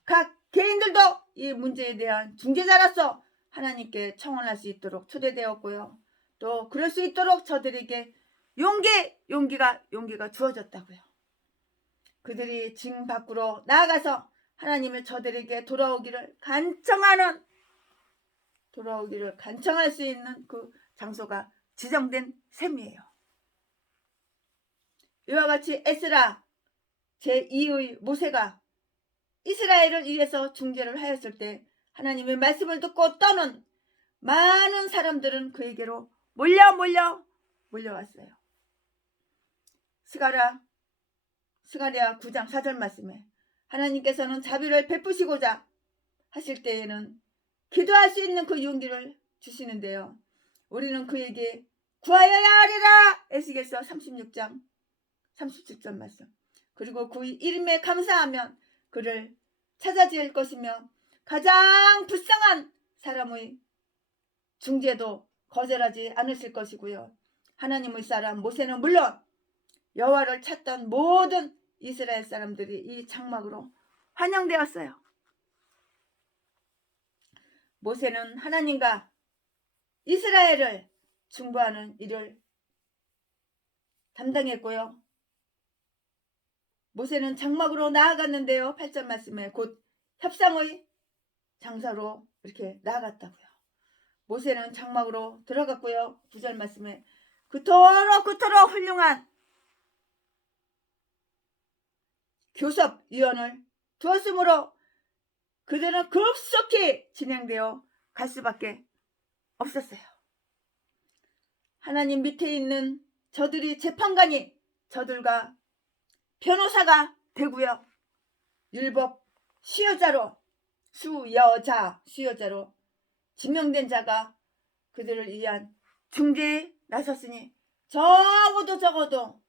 각 개인들도 이 문제에 대한 중재자로서 하나님께 청원할 수 있도록 초대되었고요. 또 그럴 수 있도록 저들에게 용기가 주어졌다고요. 그들이 징 밖으로 나아가서 하나님을 저들에게 돌아오기를 간청할 수 있는 그 장소가 지정된 셈이에요. 이와 같이 에스라 제2의 모세가 이스라엘을 위해서 중재를 하였을 때 하나님의 말씀을 듣고 떠는 많은 사람들은 그에게로 몰려왔어요. 스가랴 9장 4절 말씀에 하나님께서는 자비를 베푸시고자 하실 때에는 기도할 수 있는 그 용기를 주시는데요. 우리는 그에게 구하여야 하리라. 에스겔서 36장 37절 말씀. 그리고 그의 이름에 감사하면 그를 찾아질 것이며 가장 불쌍한 사람의 중재도 거절하지 않으실 것이고요. 하나님의 사람 모세는 물론 여호와를 찾던 모든 이스라엘 사람들이 이 장막으로 환영되었어요. 모세는 하나님과 이스라엘을 중보하는 일을 담당했고요. 모세는 장막으로 나아갔는데요. 8절 말씀에 곧 협상의 장사로 이렇게 나아갔다고요. 모세는 장막으로 들어갔고요. 9절 말씀에 그토록 훌륭한 교섭위원을 두었으므로 그들은 급속히 진행되어 갈 수밖에 없었어요. 하나님 밑에 있는 저들이 재판관이 저들과 변호사가 되고요. 율법 수여자로 지명된 자가 그들을 위한 중재에 나섰으니 적어도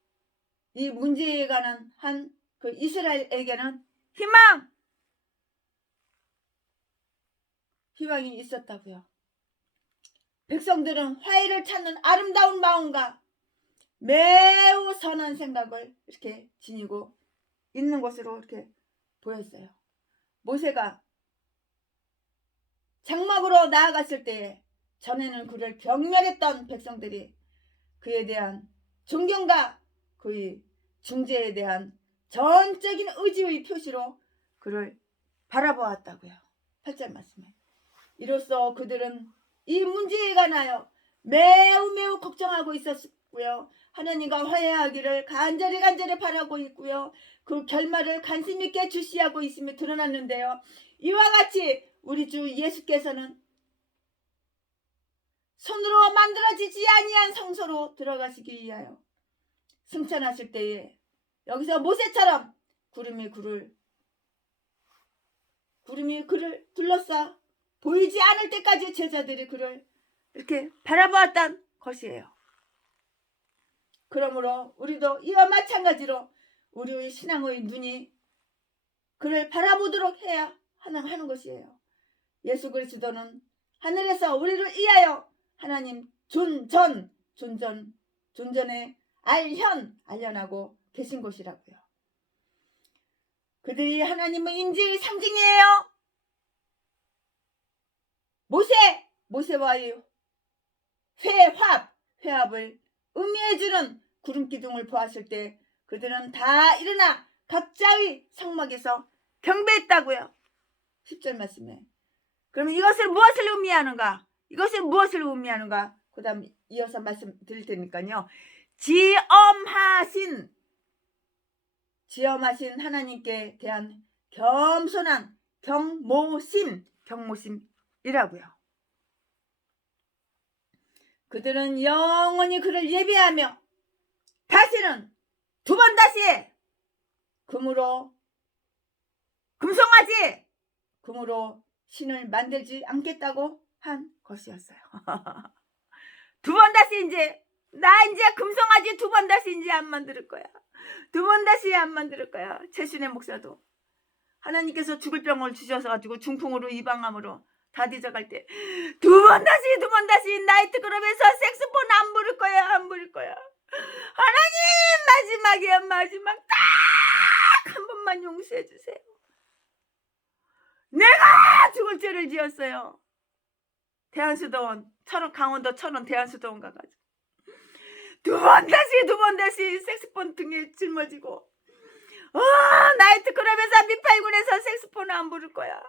이 문제에 관한 한 그 이스라엘에게는 희망이 있었다고요. 백성들은 화해를 찾는 아름다운 마음과 매우 선한 생각을 이렇게 지니고 있는 것으로 이렇게 보였어요. 모세가 장막으로 나아갔을 때에 전에는 그를 경멸했던 백성들이 그에 대한 존경과 그의 중재에 대한 전적인 의지의 표시로 그를 바라보았다고요. 8절 말씀에. 이로써 그들은 이 문제에 관하여 매우 걱정하고 있었고요. 하나님과 화해하기를 간절히 바라고 있고요. 그 결말을 관심 있게 주시하고 있음이 드러났는데요. 이와 같이 우리 주 예수께서는 손으로 만들어지지 아니한 성소로 들어가시기 위하여 승천하실 때에 여기서 모세처럼 구름이 그를 둘러싸 보이지 않을 때까지 제자들이 그를 이렇게 바라보았단 것이에요. 그러므로 우리도 이와 마찬가지로 우리의 신앙의 눈이 그를 바라보도록 해야 하는 것이에요. 예수 그리스도는 하늘에서 우리를 위하여 하나님 존전에 알련하고 계신 곳이라고요. 그들이 하나님의 인재의 상징이에요. 모세와의 회합을 의미해주는 구름 기둥을 보았을 때 그들은 다 일어나 각자의 성막에서 경배했다고요. 10절 말씀에. 그러면 이것을 무엇을 의미하는가? 그 다음 이어서 말씀드릴 테니까요. 지엄하신 하나님께 대한 겸손한 경모심이라고요. 그들은 영원히 그를 예배하며 다시는 두 번 다시 금으로 신을 만들지 않겠다고 한 것이었어요. 두 번 다시 이제 금송아지 두 번 다시 이제 안 만들 거야. 최순애 목사도 하나님께서 죽을 병을 주셔서 가지고 중풍으로 이방암으로 다 뒤져갈 때 두 번 다시 나이트클럽에서 색소폰 안 부를 거야. 하나님 마지막 딱 한 번만 용서해 주세요. 내가 죽을 죄를 지었어요. 강원도 천원 대한수도원 가가지고 두 번 다시 색소폰 등에 짊어지고 나이트클럽에서 미팔군에서 색소폰을 안 부를 거야.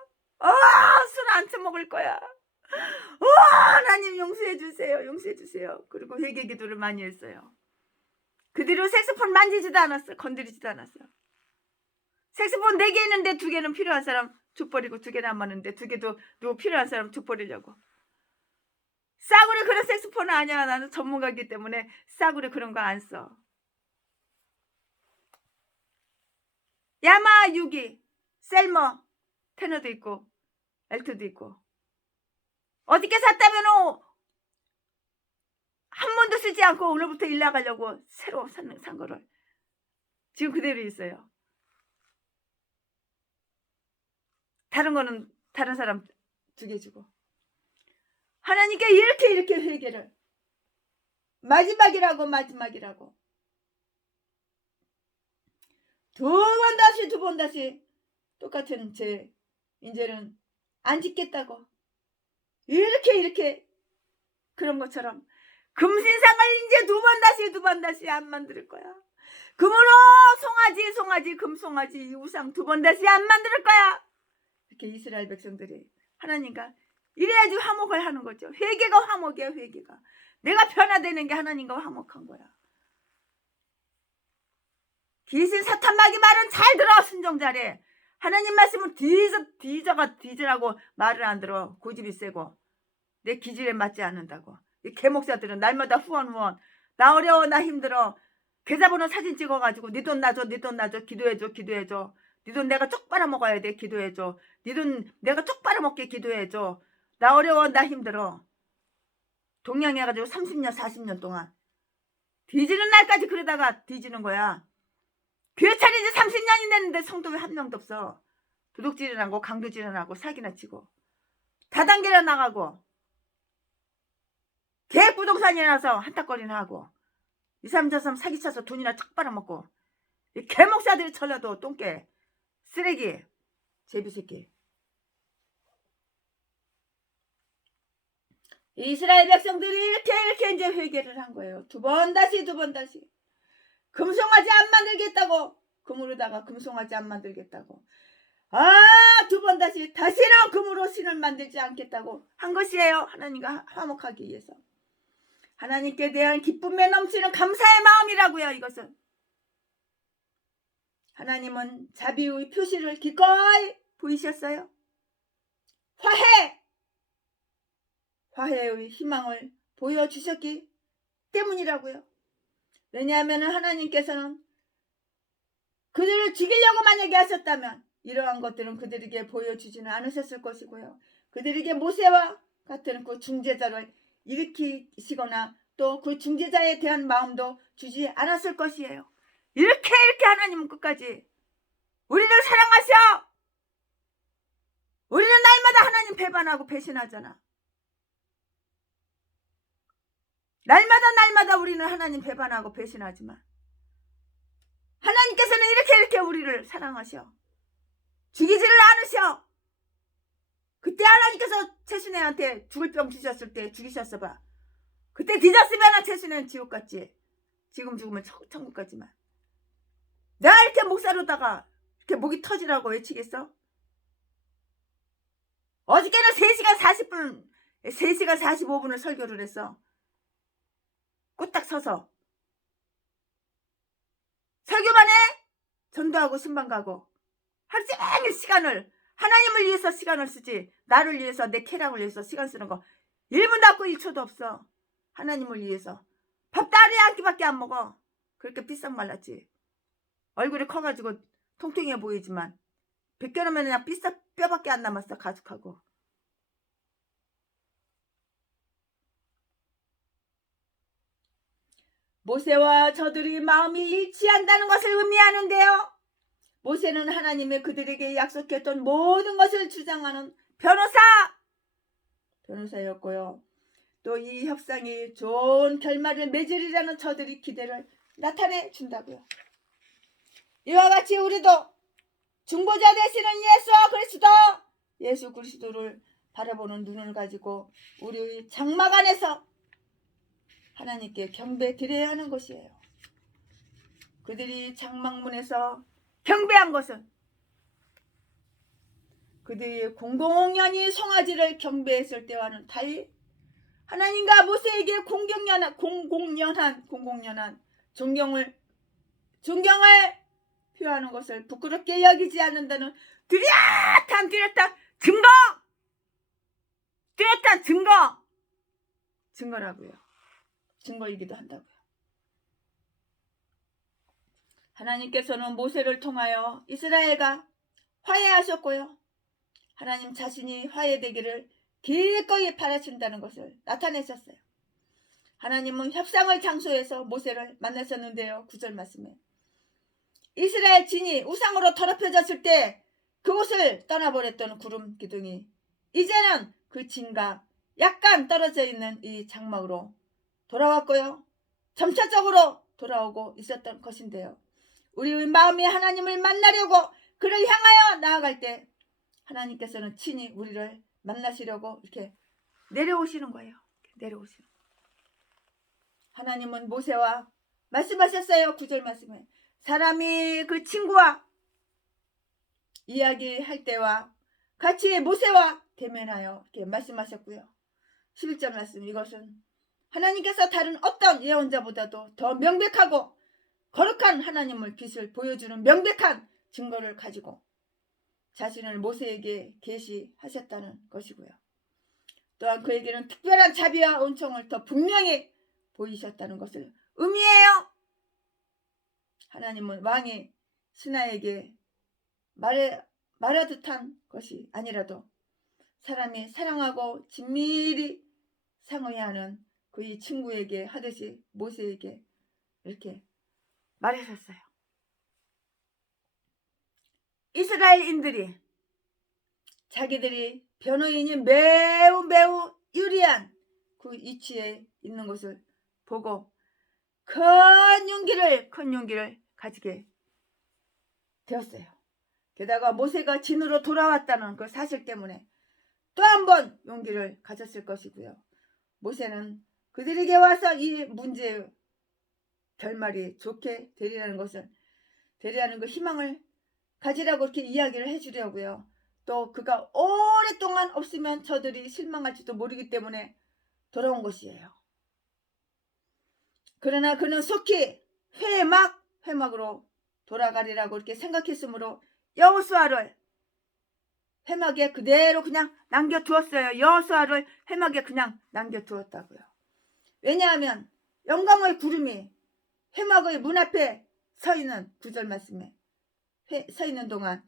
술 안 처먹을 거야. 하나님 용서해 주세요. 그리고 회개 기도를 많이 했어요. 그 뒤로 색소폰 만지지도 않았어요. 건드리지도 않았어요. 색소폰 4개 있는데 2개는 필요한 사람 줘버리고 2개는 안 맞는데 2개도 누구 필요한 사람 줘버리려고. 싸구려 그런 색소폰은 아니야. 나는 전문가이기 때문에 싸구려 그런 거 안 써. 야마 6기, 셀머, 테너도 있고 엘트도 있고. 어저께 샀다면 한 번도 쓰지 않고 오늘부터 일 나가려고 새로 산 거를 지금 그대로 있어요. 다른 거는 다른 사람 2개 주고. 하나님께 이렇게 회개를 마지막이라고 두 번 다시 똑같은 죄 이제는 안 짓겠다고 이렇게 그런 것처럼 금신상을 이제 두 번 다시 안 만들 거야. 금으로 송아지 금송아지 이 우상 2번 다시 안 만들 거야. 이렇게 이스라엘 백성들이 하나님과 이래야지 화목을 하는 거죠. 회개가 화목이야. 회개가 내가 변화되는 게 하나님과 화목한 거야. 귀신 사탄 마귀 말은 잘 들어. 순종 잘해. 하나님 말씀은 뒤져라고 말을 안 들어. 고집이 세고 내 기질에 맞지 않는다고. 이 개목사들은 날마다 후원 나 어려워 나 힘들어. 계좌번호 사진 찍어가지고 네 돈 놔줘 기도해줘. 네 돈 내가 쪽 빨아먹어야 돼. 기도해줘. 네 돈 내가 쪽 빨아먹게 기도해줘. 나 어려워 나 힘들어. 동양해가지고 30년 40년 동안 뒤지는 날까지 그러다가 뒤지는 거야. 교회 차린 지 30년이 됐는데 성도 왜 한 명도 없어. 도둑질을 하고 강도질을 하고 사기나 치고 다단계로 나가고 계획부동산이라서 한탁거리나 하고 이 사람 저 사람 사기쳐서 돈이나 척 빨아먹고 이 개목사들이 철라도 똥개 쓰레기 제비새끼. 이스라엘 백성들이 이렇게 이제 회개를 한 거예요. 두 번 다시 금송아지 안 만들겠다고, 금으로다가 금송아지 안 만들겠다고, 두 번 다시는 금으로 신을 만들지 않겠다고 한 것이에요. 하나님과 화목하기 위해서. 하나님께 대한 기쁨에 넘치는 감사의 마음이라고요. 이것은 하나님은 자비의 표시를 기꺼이 보이셨어요. 화해의 희망을 보여주셨기 때문이라고요. 왜냐하면 하나님께서는 그들을 죽이려고 만약에 하셨다면 이러한 것들은 그들에게 보여주지는 않으셨을 것이고요. 그들에게 모세와 같은 그 중재자를 일으키시거나 또 그 중재자에 대한 마음도 주지 않았을 것이에요. 이렇게 하나님은 끝까지 우리를 사랑하셔. 우리는 날마다 하나님 배반하고 배신하잖아. 날마다 우리는 하나님 배반하고 배신하지만 하나님께서는 이렇게 우리를 사랑하셔. 죽이지를 않으셔. 그때 하나님께서 최순애한테 죽을 병 주셨을 때 죽이셨어 봐. 그때 뒤졌으면 최순애는 지옥 갔지. 지금 죽으면 천국 가지만. 내가 이렇게 목사로다가 이렇게 목이 터지라고 외치겠어? 어저께는 3시간 45분을 설교를 했어. 꿀딱 서서. 설교만 해? 전도하고 신방 가고. 하루 종일 시간을 하나님을 위해서 시간을 쓰지. 나를 위해서 내 쾌락을 위해서 시간 쓰는 거 1분도 없고 1초도 없어. 하나님을 위해서. 밥도 하루에 한 끼밖에 안 먹어. 그렇게 삐싹 말랐지. 얼굴이 커가지고 통통해 보이지만 벗겨놓으면 그냥 삐싹 뼈밖에 안 남았어. 가죽하고. 모세와 저들이 마음이 일치한다는 것을 의미하는데요. 모세는 하나님이 그들에게 약속했던 모든 것을 주장하는 변호사였고요. 또 이 협상이 좋은 결말을 맺으리라는 저들이 기대를 나타내 준다고요. 이와 같이 우리도 중보자 되시는 예수 그리스도를 바라보는 눈을 가지고 우리의 장막 안에서 하나님께 경배 드려야 하는 것이에요. 그들이 장막문에서 경배한 것은 그들이 공공연히 송아지를 경배했을 때와는 달리 하나님과 모세에게 공공연한 존경을 표하는 것을 부끄럽게 여기지 않는다는 뚜렷한 증거라고요. 증거이기도 한다고요. 하나님께서는 모세를 통하여 이스라엘과 화해하셨고요. 하나님 자신이 화해되기를 기꺼이 바라신다는 것을 나타내셨어요. 하나님은 협상의 장소에서 모세를 만나셨는데요. 9절 말씀에 이스라엘 진이 우상으로 더럽혀졌을 때 그곳을 떠나버렸던 구름 기둥이 이제는 그 진과 약간 떨어져 있는 이 장막으로 돌아왔고요. 점차적으로 돌아오고 있었던 것인데요. 우리의 마음이 하나님을 만나려고 그를 향하여 나아갈 때 하나님께서는 친히 우리를 만나시려고 이렇게 내려오시는 거예요. 내려오시는. 하나님은 모세와 말씀하셨어요. 9절 말씀에 사람이 그 친구와 이야기할 때와 같이 모세와 대면하여 이렇게 말씀하셨고요. 11절 말씀 이것은 하나님께서 다른 어떤 예언자보다도 더 명백하고 거룩한 하나님의 빛을 보여주는 명백한 증거를 가지고 자신을 모세에게 계시하셨다는 것이고요. 또한 그에게는 특별한 자비와 은총을 더 분명히 보이셨다는 것을 의미해요. 하나님은 왕이 신하에게 말하듯 한 것이 아니라도 사람이 사랑하고 긴밀히 상의하는 그의 친구에게 하듯이 모세에게 이렇게 말하셨어요. 이스라엘인들이 자기들이 변호인이 매우 유리한 그 위치에 있는 것을 보고 큰 용기를 가지게 되었어요. 게다가 모세가 진으로 돌아왔다는 그 사실 때문에 또 한 번 용기를 가졌을 것이고요. 모세는 그들에게 와서 이 문제의 결말이 좋게 되리라는 그 희망을 가지라고 이렇게 이야기를 해주려고요. 또 그가 오랫동안 없으면 저들이 실망할지도 모르기 때문에 돌아온 것이에요. 그러나 그는 속히 회막으로 돌아가리라고 이렇게 생각했으므로 여호수아를 회막에 그대로 그냥 남겨두었어요. 여호수아를 회막에 그냥 남겨두었다고요. 왜냐하면 영광의 구름이 회막의 문 앞에 서 있는 9절 말씀에 서 있는 동안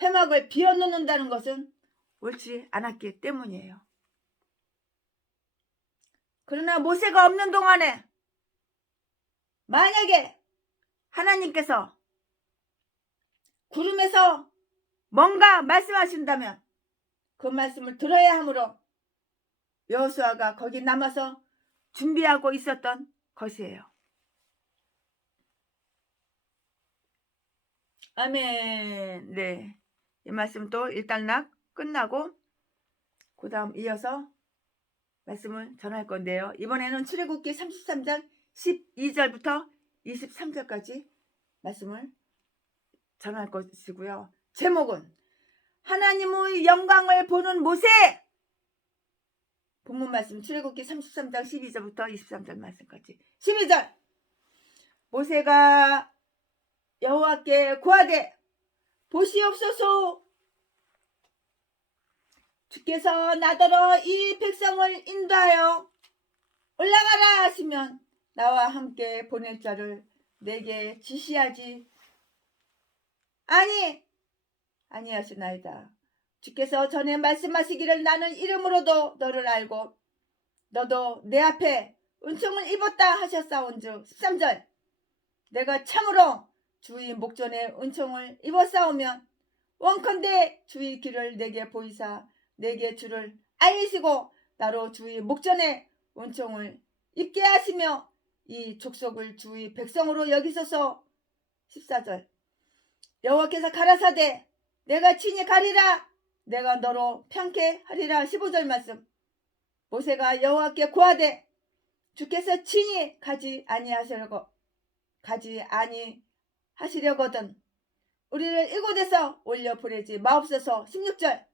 회막을 비워놓는다는 것은 옳지 않았기 때문이에요. 그러나 모세가 없는 동안에 만약에 하나님께서 구름에서 뭔가 말씀하신다면 그 말씀을 들어야 하므로 여호수아가 거기 남아서 준비하고 있었던 것이에요. 아멘. 네, 이 말씀 또 일단락 끝나고 그 다음 이어서 말씀을 전할 건데요. 이번에는 출애굽기 33장 12절부터 23절까지 말씀을 전할 것이고요. 제목은 하나님의 영광을 보는 모세. 본문 말씀 출애굽기 33장 12절부터 23절 말씀까지. 12절 모세가 여호와께 고하되 보시옵소서 주께서 나더러 이 백성을 인도하여 올라가라 하시면 나와 함께 보낼 자를 내게 지시하지 아니하시나이다. 주께서 전에 말씀하시기를 나는 이름으로도 너를 알고 너도 내 앞에 은총을 입었다 하셨사온즉 13절 내가 참으로 주의 목전에 은총을 입었사오면 원컨대 주의 길을 내게 보이사 내게 주를 알리시고 나로 주의 목전에 은총을 입게 하시며 이 족속을 주의 백성으로 여기소서. 14절 여호와께서 가라사대 내가 친히 가리라 내가 너로 편케 하리라. 15절 말씀 모세가 여호와께 고하되 주께서 친히 가지 아니하시려거든 우리를 이곳에서 올려 보내지 마옵소서. 16절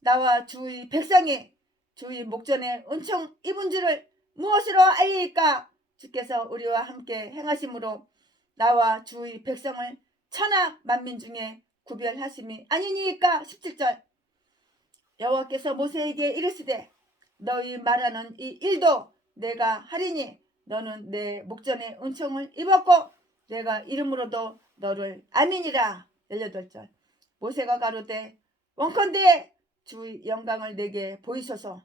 나와 주의 백성이 주의 목전에 은총 입은 줄을 무엇으로 알리까 주께서 우리와 함께 행하심으로 나와 주의 백성을 천하 만민 중에 구별하심이 아니니까. 17절 여호와께서 모세에게 이르시되 너희 말하는 이 일도 내가 하리니 너는 내 목전에 은총을 입었고 내가 이름으로도 너를 아미니라. 18절 모세가 가로되 원컨대 주의 영광을 내게 보이소서.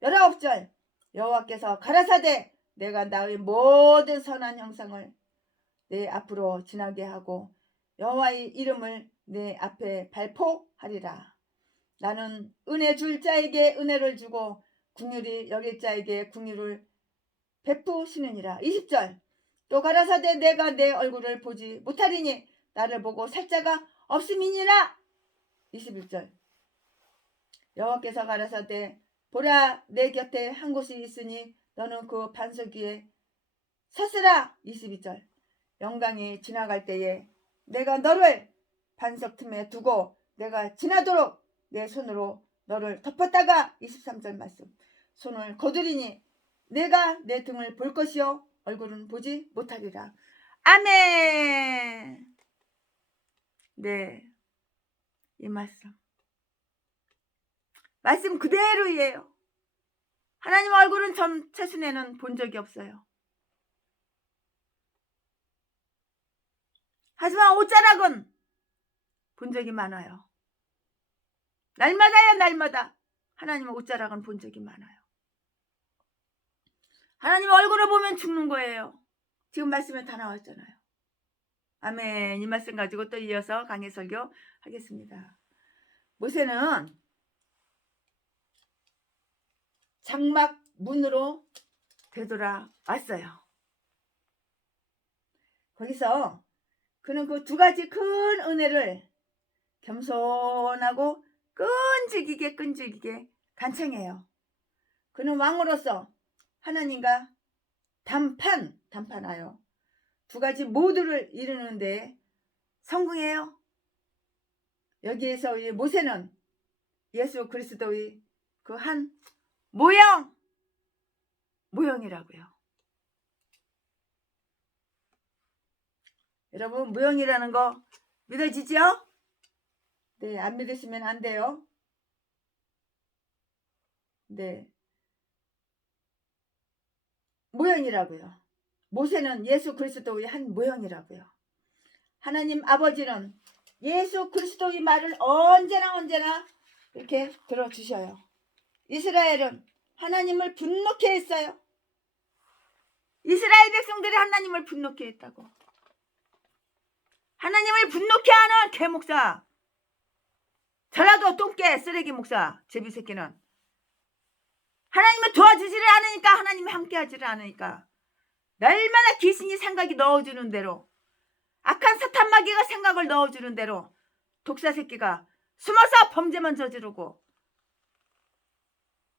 19절 여호와께서 가라사대 내가 나의 모든 선한 형상을 내 앞으로 지나게 하고 여호와의 이름을 내 앞에 발포하리라. 나는 은혜 줄 자에게 은혜를 주고 긍휼히 여길 자에게 긍휼을 베푸시느니라. 20절 또 가라사대 내가 내 얼굴을 보지 못하리니 나를 보고 살 자가 없음이니라. 21절 여호와께서 가라사대 보라 내 곁에 한 곳이 있으니 너는 그 반석 위에 섰으라. 22절 영광이 지나갈 때에 내가 너를 반석 틈에 두고 내가 지나도록 내 손으로 너를 덮었다가 23절 말씀 손을 거두리니 내가 내 등을 볼 것이요 얼굴은 보지 못하리라. 아멘. 네, 이 말씀 그대로예요. 하나님 얼굴은 전 최순애는 본 적이 없어요. 하지만 옷자락은 본 적이 많아요. 날마다 하나님의 옷자락은 본 적이 많아요. 하나님 얼굴을 보면 죽는 거예요. 지금 말씀에 다 나왔잖아요. 아멘. 이 말씀 가지고 또 이어서 강해 설교 하겠습니다. 모세는 장막 문으로 되돌아왔어요. 거기서 그는 그 두 가지 큰 은혜를 겸손하고 끈질기게 간청해요. 그는 왕으로서 하나님과 담판하여 두 가지 모두를 이루는데 성공해요. 여기에서 이 모세는 예수 그리스도의 그 한 모형이라고요. 여러분, 모형이라는 거 믿어지죠? 네, 안 믿으시면 안 돼요. 네, 모형이라고요. 모세는 예수 그리스도의 한 모형이라고요. 하나님 아버지는 예수 그리스도의 말을 언제나 이렇게 들어주셔요. 이스라엘은 하나님을 분노케 했어요. 이스라엘 백성들이 하나님을 분노케 했다고. 하나님을 분노케 하는 개목사, 전라도 똥개 쓰레기 목사 제비새끼는 하나님을 도와주지를 않으니까, 하나님이 함께하지를 않으니까 날마다 귀신이 생각이 넣어주는 대로, 악한 사탄 마귀가 생각을 넣어주는 대로 독사 새끼가 숨어서 범죄만 저지르고,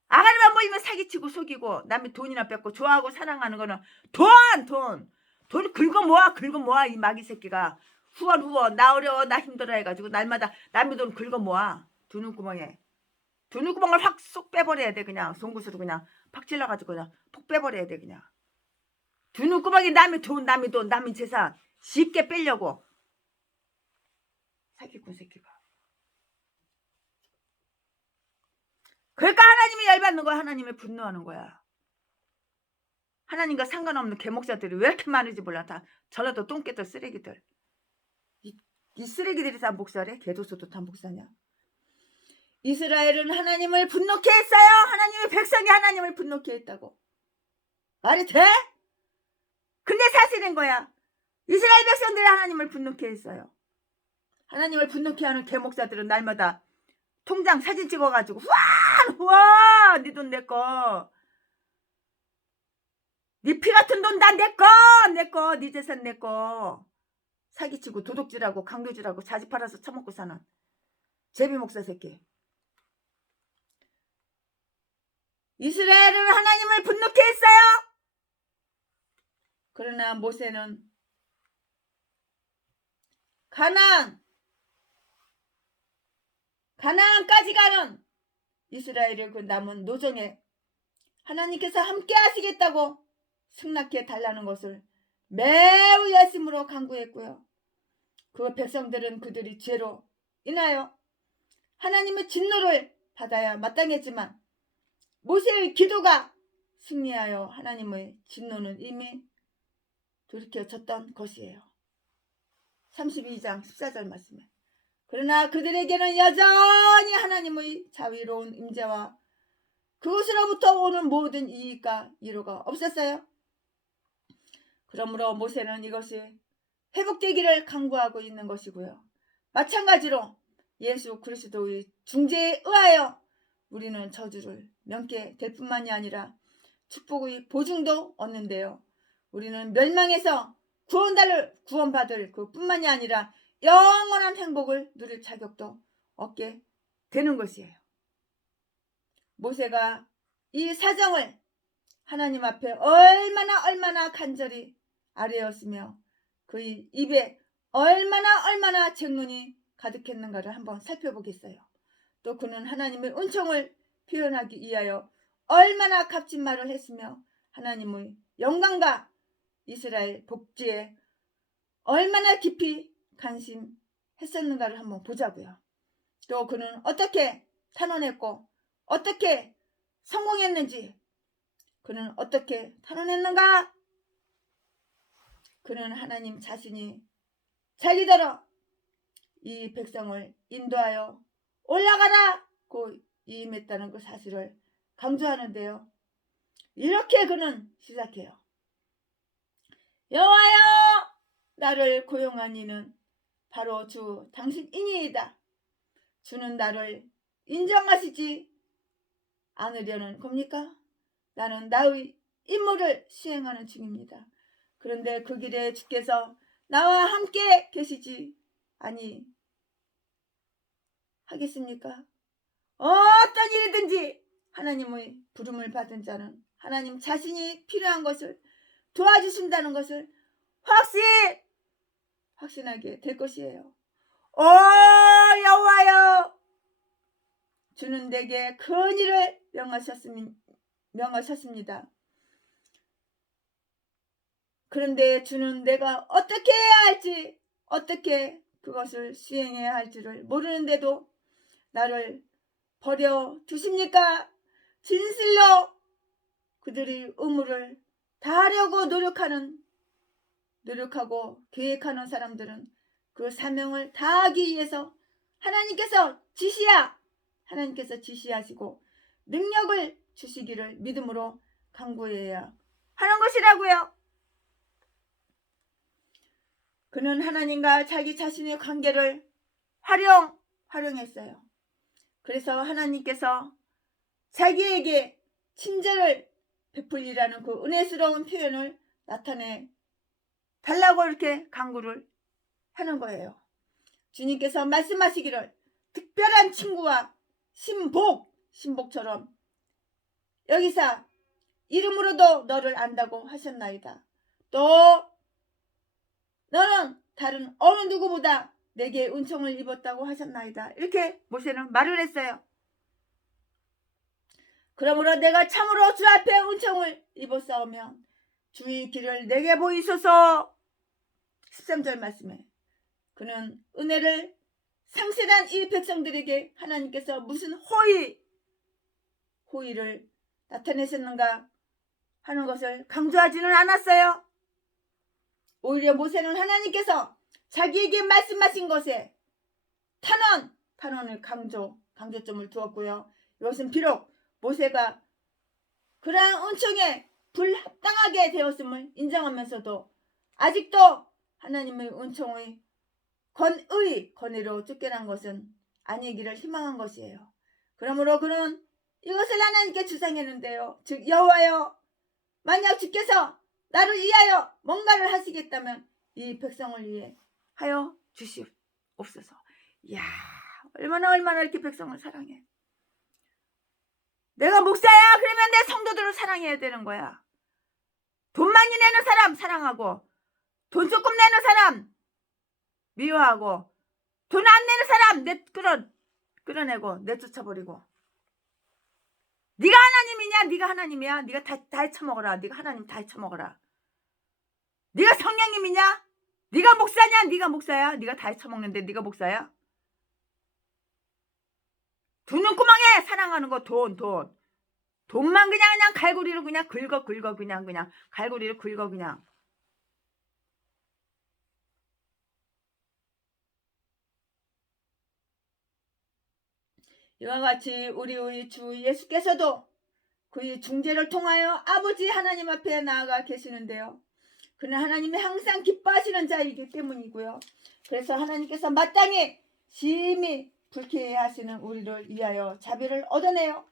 아가리만 보이면 사기치고 속이고, 남의 돈이나 뺏고 좋아하고 사랑하는 거는 돈 긁어모아 이 마귀 새끼가. 후원 나 어려워 나 힘들어 해가지고 날마다 남의 돈 긁어모아. 두 눈구멍을 확 쏙 빼버려야 돼. 그냥 송구스로 그냥 팍 찔러가지고 그냥 톡 빼버려야 돼. 그냥 두 눈구멍이 남의 돈 남의 재산 쉽게 빼려고 사기꾼 새끼가. 그러니까 하나님이 열받는 거야. 하나님이 분노하는 거야. 하나님과 상관없는 개목사들이 왜 이렇게 많은지 몰라. 다 전라도 똥개들 쓰레기들. 이 쓰레기들이 다 목사래? 개도수도 다 목사냐? 이스라엘은 하나님을 분노케 했어요. 하나님의 백성이 하나님을 분노케 했다고. 말이 돼? 근데 사실인 거야. 이스라엘 백성들이 하나님을 분노케 했어요. 하나님을 분노케 하는 개목사들은 날마다 통장 사진 찍어가지고 후원 네 돈 내꺼, 네 피 같은 돈 다 내꺼 네 재산 내꺼 사기치고 도둑질하고 강도질하고 자지 팔아서 처먹고 사는 제비 목사 새끼. 이스라엘은 하나님을 분노케 했어요. 그러나 모세는 가나안까지 가는 이스라엘의 그 남은 노정에 하나님께서 함께 하시겠다고 승낙해 달라는 것을 매우 열심으로 간구했고요. 그 백성들은 그들이 죄로 인하여 하나님의 진노를 받아야 마땅했지만 모세의 기도가 승리하여 하나님의 진노는 이미 돌이켜졌던 것이에요. 32장 14절 말씀에. 그러나 그들에게는 여전히 하나님의 자비로운 임재와 그것으로부터 오는 모든 이익과 위로가 없었어요. 그러므로 모세는 이것이 회복되기를 간구하고 있는 것이고요. 마찬가지로 예수 그리스도의 중재에 의하여 우리는 저주를 면케 될 뿐만이 아니라 축복의 보증도 얻는데요. 우리는 멸망에서 구원받을 그 뿐만이 아니라 영원한 행복을 누릴 자격도 얻게 되는 것이에요. 모세가 이 사정을 하나님 앞에 얼마나 간절히 아뢰었으며 그의 입에 얼마나 쟁론이 가득했는가를 한번 살펴보겠어요. 또 그는 하나님의 은총을 표현하기 위하여 얼마나 값진 말을 했으며 하나님의 영광과 이스라엘 복지에 얼마나 깊이 관심했었는가를 한번 보자고요. 또 그는 어떻게 탄원했고 어떻게 성공했는지, 그는 어떻게 탄원했는가? 그는 하나님 자신이 자기대로 이 백성을 인도하여 올라가라고 임했다는 그 사실을 강조하는데요. 이렇게 그는 시작해요. 여호와여, 나를 고용한 이는 바로 주 당신이니이다. 주는 나를 인정하시지 않으려는 겁니까? 나는 나의 임무를 수행하는 중입니다. 그런데 그 길에 주께서 나와 함께 계시지 아니 하겠습니까? 어떤 일이든지 하나님의 부름을 받은 자는 하나님 자신이 필요한 것을 도와주신다는 것을 확신하게 될 것이에요. 오 여호와여, 주는 내게 큰 일을 명하셨습니다. 그런데 주는 내가 어떻게 해야 할지, 어떻게 그것을 수행해야 할지를 모르는데도 나를 버려 두십니까? 진실로 그들이 의무를 다하려고 노력하고 계획하는 사람들은 그 사명을 다하기 위해서 하나님께서 지시하시고 능력을 주시기를 믿음으로 간구해야 하는 것이라고요. 그는 하나님과 자기 자신의 관계를 활용했어요. 그래서 하나님께서 자기에게 친절을 베풀리라는 그 은혜스러운 표현을 나타내 달라고 이렇게 간구를 하는 거예요. 주님께서 말씀하시기를 특별한 친구와 신복처럼 여기서 이름으로도 너를 안다고 하셨나이다. 또 너는 다른 어느 누구보다 내게 은총을 입었다고 하셨나이다. 이렇게 모세는 말을 했어요. 그러므로 내가 참으로 주 앞에 은총을 입었사오며 주의 길을 내게 보이소서. 13절 말씀에 그는 은혜를 상실한 이 백성들에게 하나님께서 무슨 호의를 나타내셨는가 하는 것을 강조하지는 않았어요. 오히려 모세는 하나님께서 자기에게 말씀하신 것에 탄원을 강조점을 두었고요. 이것은 비록 모세가 그러한 은총에 불합당하게 되었음을 인정하면서도 아직도 하나님의 은총의 권위로 쫓겨난 것은 아니기를 희망한 것이에요. 그러므로 그는 이것을 하나님께 주장했는데요. 즉 여호와여, 만약 주께서 나를 위하여 뭔가를 하시겠다면 이 백성을 위해 하여 주시옵소서. 이야, 얼마나 이렇게 백성을 사랑해. 내가 목사야 그러면 내 성도들을 사랑해야 되는 거야. 돈 많이 내는 사람 사랑하고, 돈 조금 내는 사람 미워하고, 돈 안 내는 사람 끌어내고 내쫓아버리고. 네가 하나님이냐? 네가 하나님이야? 네가 다 헤쳐먹어라. 네가 하나님 다 헤쳐먹어라. 네가 성령님이냐? 네가 목사냐? 네가 목사야? 네가 다 헤쳐먹는데 네가 목사야? 두 눈구멍에 사랑하는 거 돈만 그냥 갈고리로 그냥 긁어 그냥 갈고리로 긁어 그냥. 이와 같이 우리의 주 예수께서도 그의 중재를 통하여 아버지 하나님 앞에 나아가 계시는데요. 그는 하나님이 항상 기뻐하시는 자이기 때문이고요. 그래서 하나님께서 마땅히 심히 불쾌해하시는 우리를 위하여 자비를 얻어내요.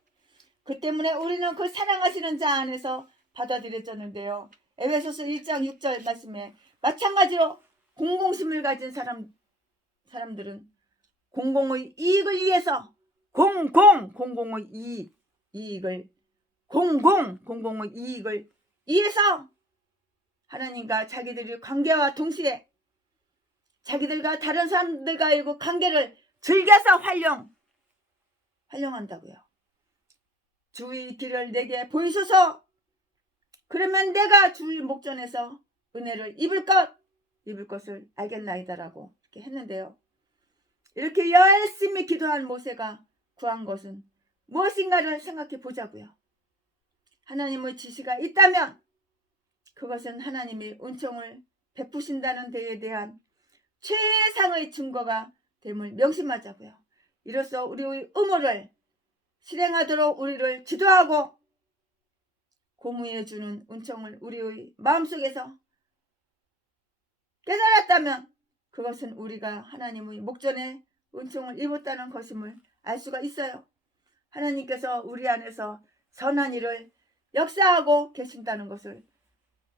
그 때문에 우리는 그 사랑하시는 자 안에서 받아들여졌는데요. 에베소서 1장 6절 말씀에 마찬가지로 공공심을 가진 사람들은 공공의 이익을 위해서 공공의 이익을 위해서 하나님과 자기들의 관계와 동시에 자기들과 다른 사람들과의 그 관계를 즐겨서 활용한다고요. 주의 길을 내게 보이소서. 그러면 내가 주의 목전에서 은혜를 입을 것을 알겠나이다라고 이렇게 했는데요. 이렇게 열심히 기도한 모세가 구한 것은 무엇인가를 생각해 보자고요. 하나님의 지시가 있다면 그것은 하나님이 은총을 베푸신다는 데에 대한 최상의 증거가 됨을 명심하자고요. 이로써 우리의 의무를 실행하도록 우리를 지도하고 고무해 주는 은총을 우리의 마음속에서 깨달았다면 그것은 우리가 하나님의 목전에 은총을 입었다는 것임을 알 수가 있어요. 하나님께서 우리 안에서 선한 일을 역사하고 계신다는 것을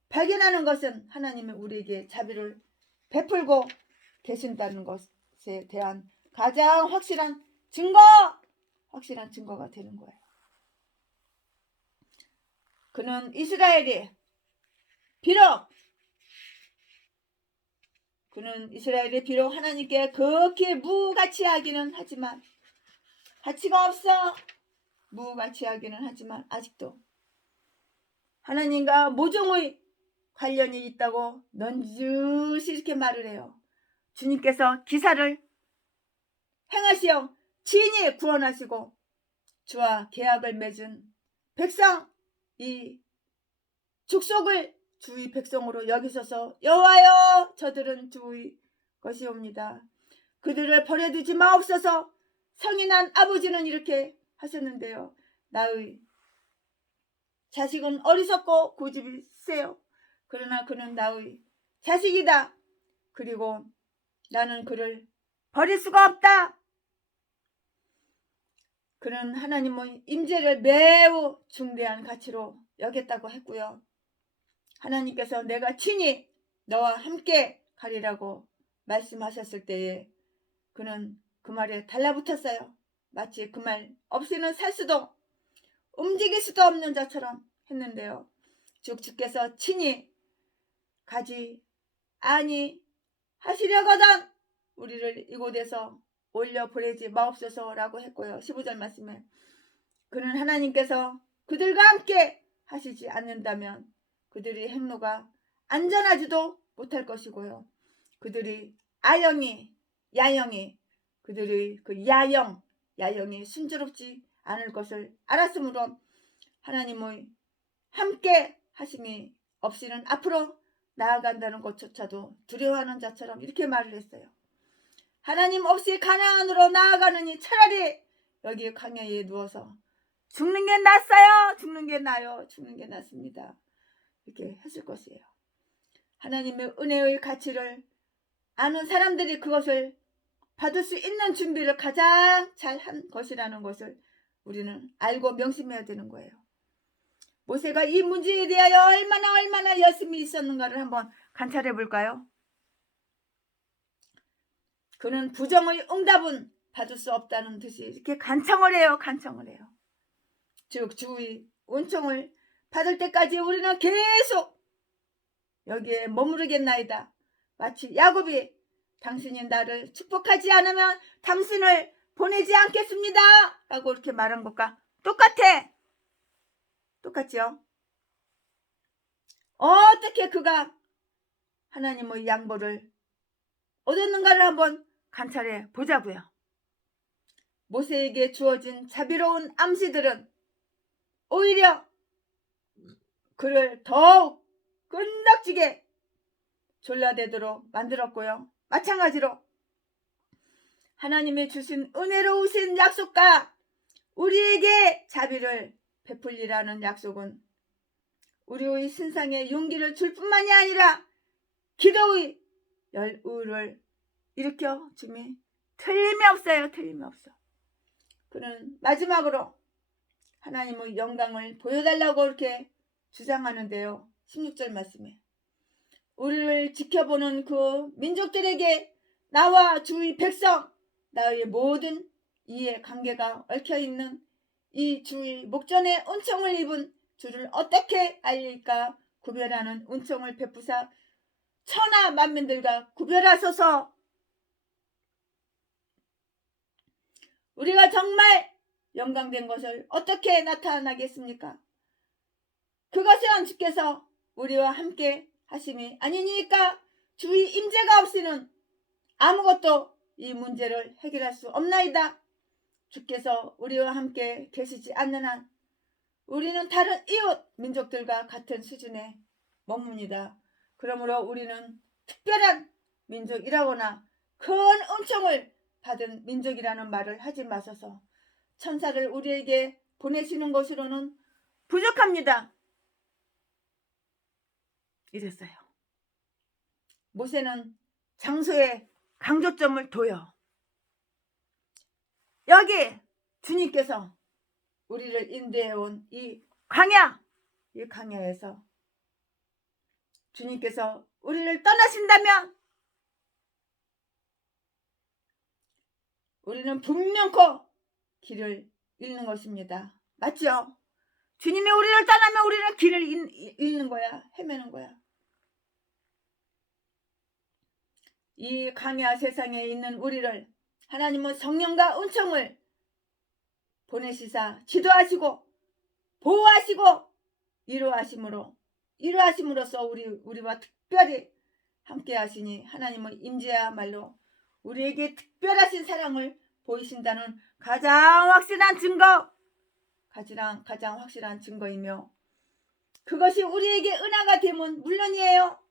발견하는 것은 하나님이 우리에게 자비를 베풀고 계신다는 것에 대한 가장 확실한 증거가 되는 거예요. 그는 이스라엘이 비록 하나님께 극히 무가치하기는 하지만, 가치가 없어 무가치하기는 하지만 아직도 하나님과 모종의 관련이 있다고 넌지시 이렇게 말을 해요. 주님께서 기사를 행하시어 친히 구원하시고 주와 계약을 맺은 백성, 이 축속을 주의 백성으로 여기셔서 여호와여 저들은 주의 것이옵니다. 그들을 버려두지 마옵소서. 성인한 아버지는 이렇게 하셨는데요. 나의 자식은 어리석고 고집이 세요. 그러나 그는 나의 자식이다. 그리고 나는 그를 버릴 수가 없다. 그는 하나님의 임재를 매우 중대한 가치로 여겼다고 했고요. 하나님께서 내가 친히 너와 함께 가리라고 말씀하셨을 때에 그는 그 말에 달라붙었어요. 마치 그 말 없이는 살 수도 움직일 수도 없는 자처럼 했는데요. 주께서 친히 가지 아니 하시려거든 우리를 이곳에서 올려보내지 마옵소서라고 했고요. 15절 말씀에 그는 하나님께서 그들과 함께 하시지 않는다면 그들의 행로가 안전하지도 못할 것이고요. 그들의 야영이 그들의 그 야영이 순조롭지 않을 것을 알았으므로 하나님의 함께 하심이 없이는 앞으로 나아간다는 것조차도 두려워하는 자처럼 이렇게 말을 했어요. 하나님 없이 가나안으로 나아가느니 차라리 여기 광야에 누워서 죽는 게 낫어요. 죽는 게 나요. 죽는 게 낫습니다. 이렇게 했을 것이에요. 하나님의 은혜의 가치를 아는 사람들이 그것을 받을 수 있는 준비를 가장 잘 한 것이라는 것을 우리는 알고 명심해야 되는 거예요. 모세가 이 문제에 대하여 얼마나 열심히 있었는가를 한번 관찰해 볼까요? 그는 부정의 응답은 받을 수 없다는 듯이 이렇게 간청을 해요. 즉 주의 은총을 받을 때까지 우리는 계속 여기에 머무르겠나이다. 마치 야곱이 당신이 나를 축복하지 않으면 당신을 보내지 않겠습니다 라고 이렇게 말한 것과 똑같지요? 어떻게 그가 하나님의 양보를 얻었는가를 한번 관찰해 보자고요. 모세에게 주어진 자비로운 암시들은 오히려 그를 더욱 끈덕지게 졸라대도록 만들었고요. 마찬가지로 하나님이 주신 은혜로우신 약속과 우리에게 자비를 베풀리라는 약속은 우리의 신상에 용기를 줄 뿐만이 아니라 기도의 열의를 일으켜 주미 틀림없어요. 그는 마지막으로 하나님의 영광을 보여달라고 이렇게 주장하는데요. 16절 말씀에 우리를 지켜보는 그 민족들에게 나와 주의 백성 나의 모든 이해 관계가 얽혀있는 이 주의 목전에 은총을 입은 주를 어떻게 알릴까 구별하는 은총을 베푸사 천하 만민들과 구별하소서. 우리가 정말 영광된 것을 어떻게 나타나겠습니까? 그것은 주께서 우리와 함께 하심이 아니니까 주의 임재가 없이는 아무것도 이 문제를 해결할 수 없나이다. 주께서 우리와 함께 계시지 않는 한 우리는 다른 이웃 민족들과 같은 수준에 머뭅니다. 그러므로 우리는 특별한 민족이라거나 큰 은총을 받은 민족이라는 말을 하지 마소서. 천사를 우리에게 보내시는 것으로는 부족합니다. 이랬어요. 모세는 장소에 강조점을 둬요. 여기 주님께서 우리를 인도해온 이 광야에서 주님께서 우리를 떠나신다면 우리는 분명코 길을 잃는 것입니다. 맞죠? 주님이 우리를 떠나면 우리는 길을 잃는 거야. 헤매는 거야. 이 강야 세상에 있는 우리를 하나님은 성령과 은총을 보내시사 지도하시고 보호하시고 이루하심으로써 우리와 특별히 함께 하시니 하나님은 임재야말로 우리에게 특별하신 사랑을 보이신다는 가장 확실한 증거이며 그것이 우리에게 은혜가 되면 물론이에요.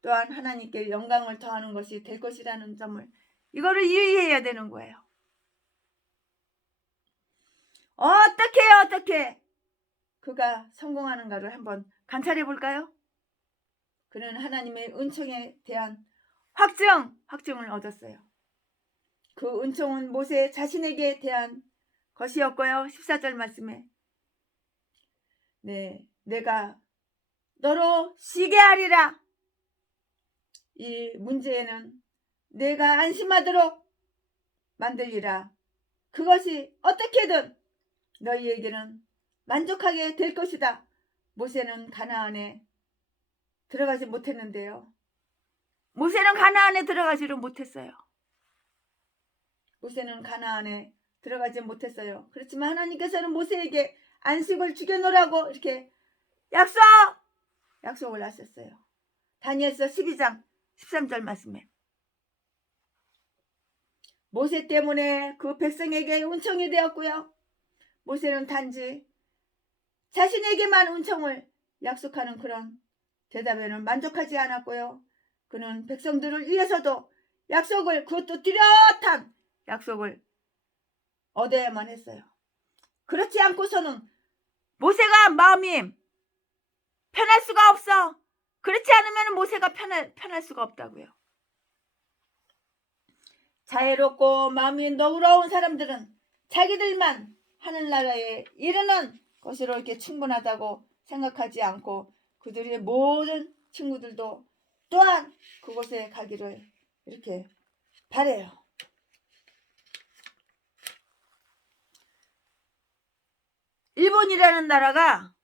또한 하나님께 영광을 더하는 것이 될 것이라는 점을 이거를 이해해야 되는 거예요. 어떻게 그가 성공하는가를 한번 관찰해 볼까요? 그는 하나님의 은총에 대한 확증을 얻었어요. 그 은총은 모세 자신에게 대한 것이었고요. 14절 말씀에 내가 너로 쉬게 하리라. 이 문제에는 내가 안심하도록 만들리라. 그것이 어떻게든 너희에게는 만족하게 될 것이다. 모세는 가나안에 들어가지 못했는데요. 모세는 가나안에 들어가지를 못했어요. 그렇지만 하나님께서는 모세에게 안식을 죽여놓으라고 이렇게 약속을 하셨어요. 다니엘서 12장 13절 말씀에 모세 때문에 그 백성에게 은총이 되었고요. 모세는 단지 자신에게만 은총을 약속하는 그런 대답에는 만족하지 않았고요. 그는 백성들을 위해서도 그것도 뚜렷한 약속을 얻어야만 했어요. 그렇지 않고서는 모세가 마음이 편할 수가 없어. 그렇지 않으면 모세가 편할 수가 없다고요. 자애롭고 마음이 너그러운 사람들은 자기들만 하늘나라에 이르는 것으로 이렇게 충분하다고 생각하지 않고 그들의 모든 친구들도 또한 그곳에 가기를 이렇게 바래요. 일본이라는 나라가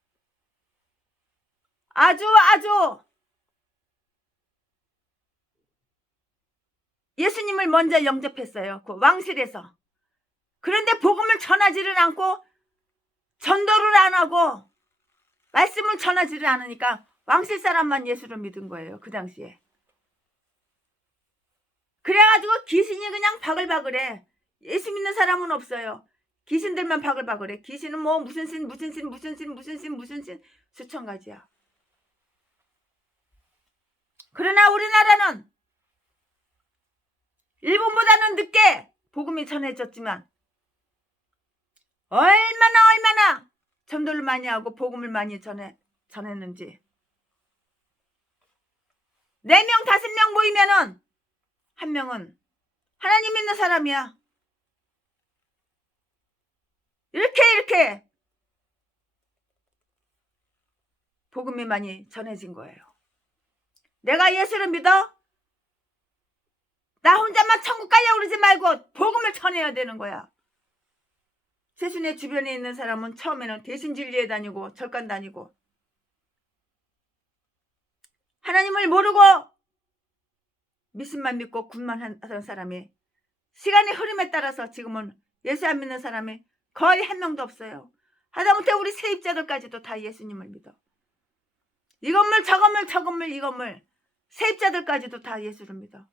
아주 예수님을 먼저 영접했어요. 그 왕실에서. 그런데 복음을 전하지를 않고 전도를 안 하고 말씀을 전하지를 않으니까 왕실 사람만 예수를 믿은 거예요. 그 당시에. 그래가지고 귀신이 그냥 바글바글해. 예수 믿는 사람은 없어요. 귀신들만 바글바글해. 귀신은 뭐 무슨 신 수천 가지야. 그러나 우리나라는 일본보다는 늦게 복음이 전해졌지만 얼마나 전도를 많이 하고 복음을 많이 전했는지 4명 5명 모이면은 한 명은 하나님 믿는 사람이야. 이렇게 복음이 많이 전해진 거예요. 내가 예수를 믿어? 나 혼자만 천국 가려고 그러지 말고 복음을 전해야 되는 거야. 세순의 주변에 있는 사람은 처음에는 대신진리에 다니고 절간 다니고 하나님을 모르고 미신만 믿고 굿만 하던 사람이 시간의 흐름에 따라서 지금은 예수 안 믿는 사람이 거의 한 명도 없어요. 하다못해 우리 세입자들까지도 다 예수님을 믿어. 이 건물 저 건물 세입자들까지도 다 예수를 믿어.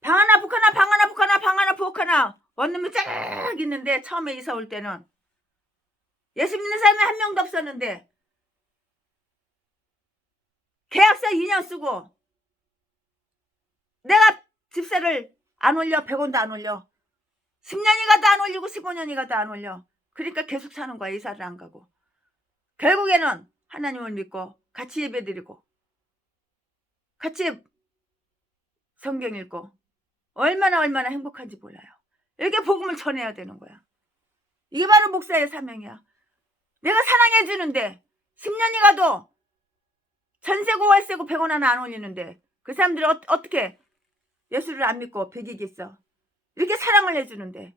방 하나 북 하나 원룸이 쫙 있는데 처음에 이사 올 때는 예수 믿는 사람이 한 명도 없었는데 계약서 2년 쓰고 내가 집세를 안 올려 100원도 안 올려 10년이 가도 안 올리고 15년이 가도 안 올려. 그러니까 계속 사는 거야. 이사를 안 가고. 결국에는 하나님을 믿고 같이 예배드리고 같이 성경 읽고 얼마나 행복한지 몰라요. 이렇게 복음을 전해야 되는 거야. 이게 바로 목사의 사명이야. 내가 사랑해 주는데 10년이 가도 전세고 월세고 100원 하나 안 올리는데 그 사람들이 어떻게 예수를 안 믿고 배기겠어? 이렇게 사랑을 해주는데,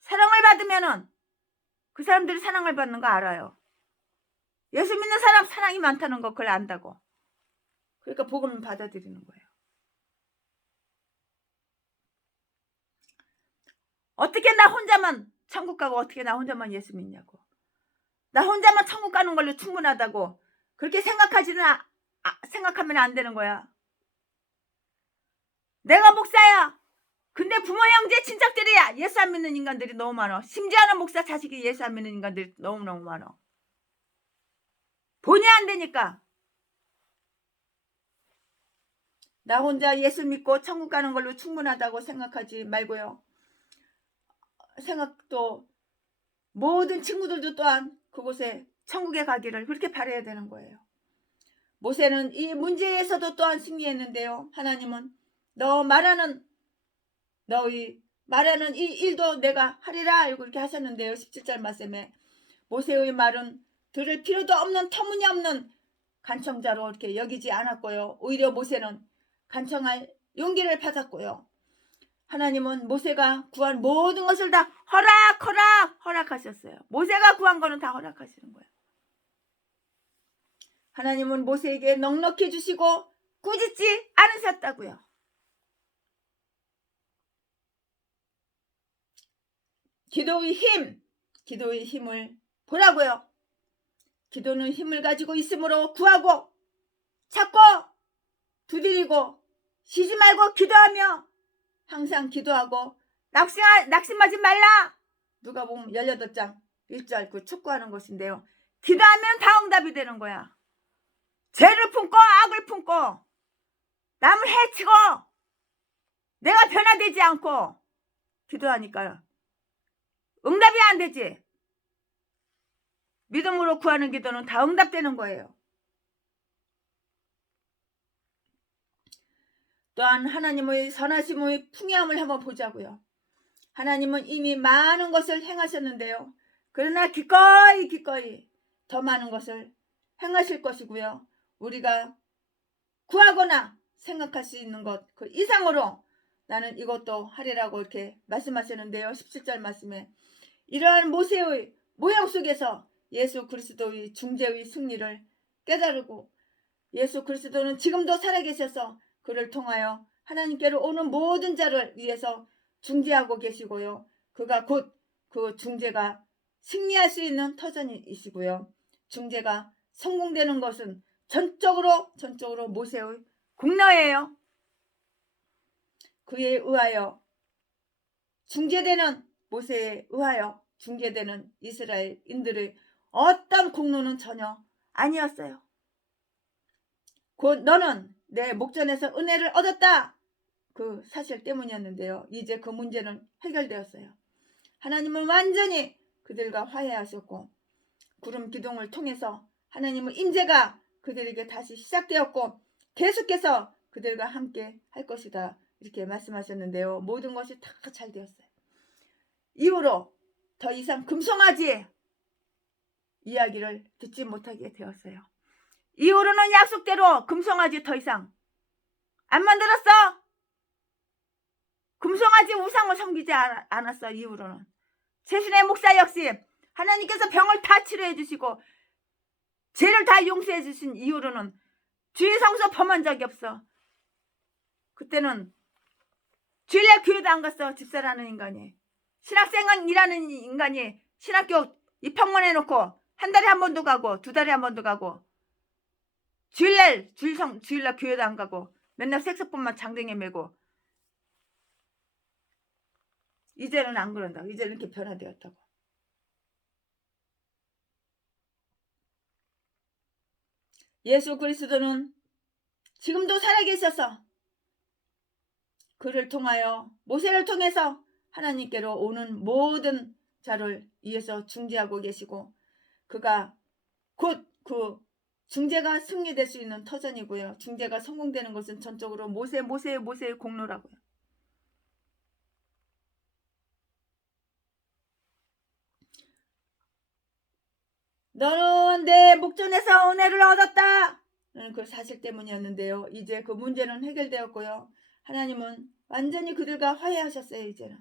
사랑을 받으면은 그 사람들이 사랑을 받는 거 알아요. 예수 믿는 사람 사랑이 많다는 거 그걸 안다고. 그러니까 복음을 받아들이는 거예요. 어떻게 나 혼자만 천국 가고 어떻게 나 혼자만 예수 믿냐고. 나 혼자만 천국 가는 걸로 충분하다고 그렇게 생각하면 안 되는 거야. 내가 목사야. 근데 부모 형제 친척들이야 예수 안 믿는 인간들이 너무 많아. 심지어는 목사 자식이 예수 안 믿는 인간들이 너무너무 많아. 본의 안 되니까. 나 혼자 예수 믿고 천국 가는 걸로 충분하다고 생각하지 말고요. 생각도 모든 친구들도 또한 그곳에 천국에 가기를 그렇게 바라야 되는 거예요. 모세는 이 문제에서도 또한 승리했는데요. 하나님은 너희 말하는 이 일도 내가 하리라 이렇게 하셨는데요. 17절 말씀에 모세의 말은 들을 필요도 없는 터무니없는 간청자로 이렇게 여기지 않았고요. 오히려 모세는 간청할 용기를 받았고요. 하나님은 모세가 구한 모든 것을 다 허락하셨어요. 모세가 구한 거는 다 허락하시는 거예요. 하나님은 모세에게 넉넉히 주시고 꾸짖지 않으셨다고요. 기도의 힘을 보라고요. 기도는 힘을 가지고 있으므로 구하고 찾고 두드리고 쉬지 말고 기도하며 항상 기도하고 낙심하지 말라. 누가 보면 18장 1절 그 촉구하는 것인데요. 기도하면 다 응답이 되는 거야. 죄를 품고 악을 품고 남을 해치고 내가 변화되지 않고 기도하니까 응답이 안 되지. 믿음으로 구하는 기도는 다 응답되는 거예요. 또한 하나님의 선하심의 풍요함을 한번 보자고요. 하나님은 이미 많은 것을 행하셨는데요. 그러나 기꺼이 더 많은 것을 행하실 것이고요. 우리가 구하거나 생각할 수 있는 것 그 이상으로 나는 이것도 하리라고 이렇게 말씀하셨는데요. 17절 말씀에 이러한 모세의 모형 속에서 예수 그리스도의 중재의 승리를 깨달고 예수 그리스도는 지금도 살아계셔서 그를 통하여 하나님께로 오는 모든 자를 위해서 중재하고 계시고요. 그가 곧 그 중재가 승리할 수 있는 터전이시고요. 중재가 성공되는 것은 전적으로 모세의 공로예요. 그에 의하여 중재되는 모세에 의하여 중재되는 이스라엘인들의 어떤 공로는 전혀 아니었어요. 곧 너는 내 목전에서 은혜를 얻었다. 그 사실 때문이었는데요. 이제 그 문제는 해결되었어요. 하나님은 완전히 그들과 화해하셨고 구름 기둥을 통해서 하나님의 임재가 그들에게 다시 시작되었고 계속해서 그들과 함께 할 것이다. 이렇게 말씀하셨는데요. 모든 것이 다 잘 되었어요. 이후로 더 이상 금송아지 이야기를 듣지 못하게 되었어요. 이후로는 약속대로 금송아지 더 이상 안 만들었어. 금송아지 우상을 섬기지 않았어. 이후로는 최순의 목사 역시 하나님께서 병을 다 치료해 주시고 죄를 다 용서해 주신 이후로는 주의 성소 범한 적이 없어. 그때는 주일날 교회도 안 갔어. 집사라는 인간이. 신학생이라는 인간이 신학교 입학만 해놓고 한 달에 한 번도 가고 2달에 한 번도 가고 주일날 교회도 안 가고 맨날 색소폰만 장등에 메고 이제는 안 그런다. 이제는 이렇게 변화되었다고. 예수 그리스도는 지금도 살아계셔서 그를 통하여 모세를 통해서 하나님께로 오는 모든 자를 위해서 중재하고 계시고 그가 곧 그 중재가 승리될 수 있는 터전이고요. 중재가 성공되는 것은 전적으로 모세의 공로라고요. 너는 내 목전에서 은혜를 얻었다. 그 사실 때문이었는데요. 이제 그 문제는 해결되었고요. 하나님은 완전히 그들과 화해하셨어요. 이제는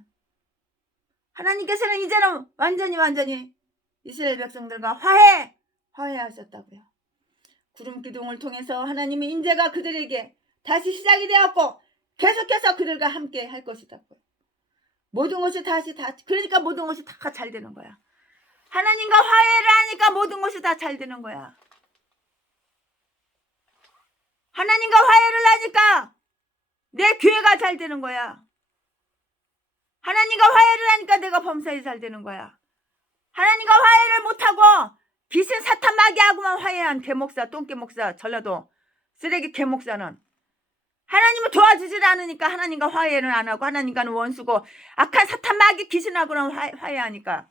하나님께서는 이제는 완전히 이스라엘 백성들과 화해하셨다고요. 구름 기둥을 통해서 하나님의 인재가 그들에게 다시 시작이 되었고 계속해서 그들과 함께 할 것이다고요. 모든 것이 그러니까 모든 것이 다 잘 되는 거야. 하나님과 화해를 하니까 모든 것이 다 잘 되는 거야. 하나님과 화해를 하니까 내 교회가 잘 되는 거야. 하나님과 화해를 하니까 내가 범사에 잘 되는 거야. 하나님과 화해를 못하고 귀신 사탄 마귀하고만 화해한 개목사, 똥개목사, 전라도 쓰레기 개목사는 하나님을 도와주질 않으니까 하나님과 화해는 안 하고 하나님과는 원수고 악한 사탄 마귀 귀신하고는 화해하니까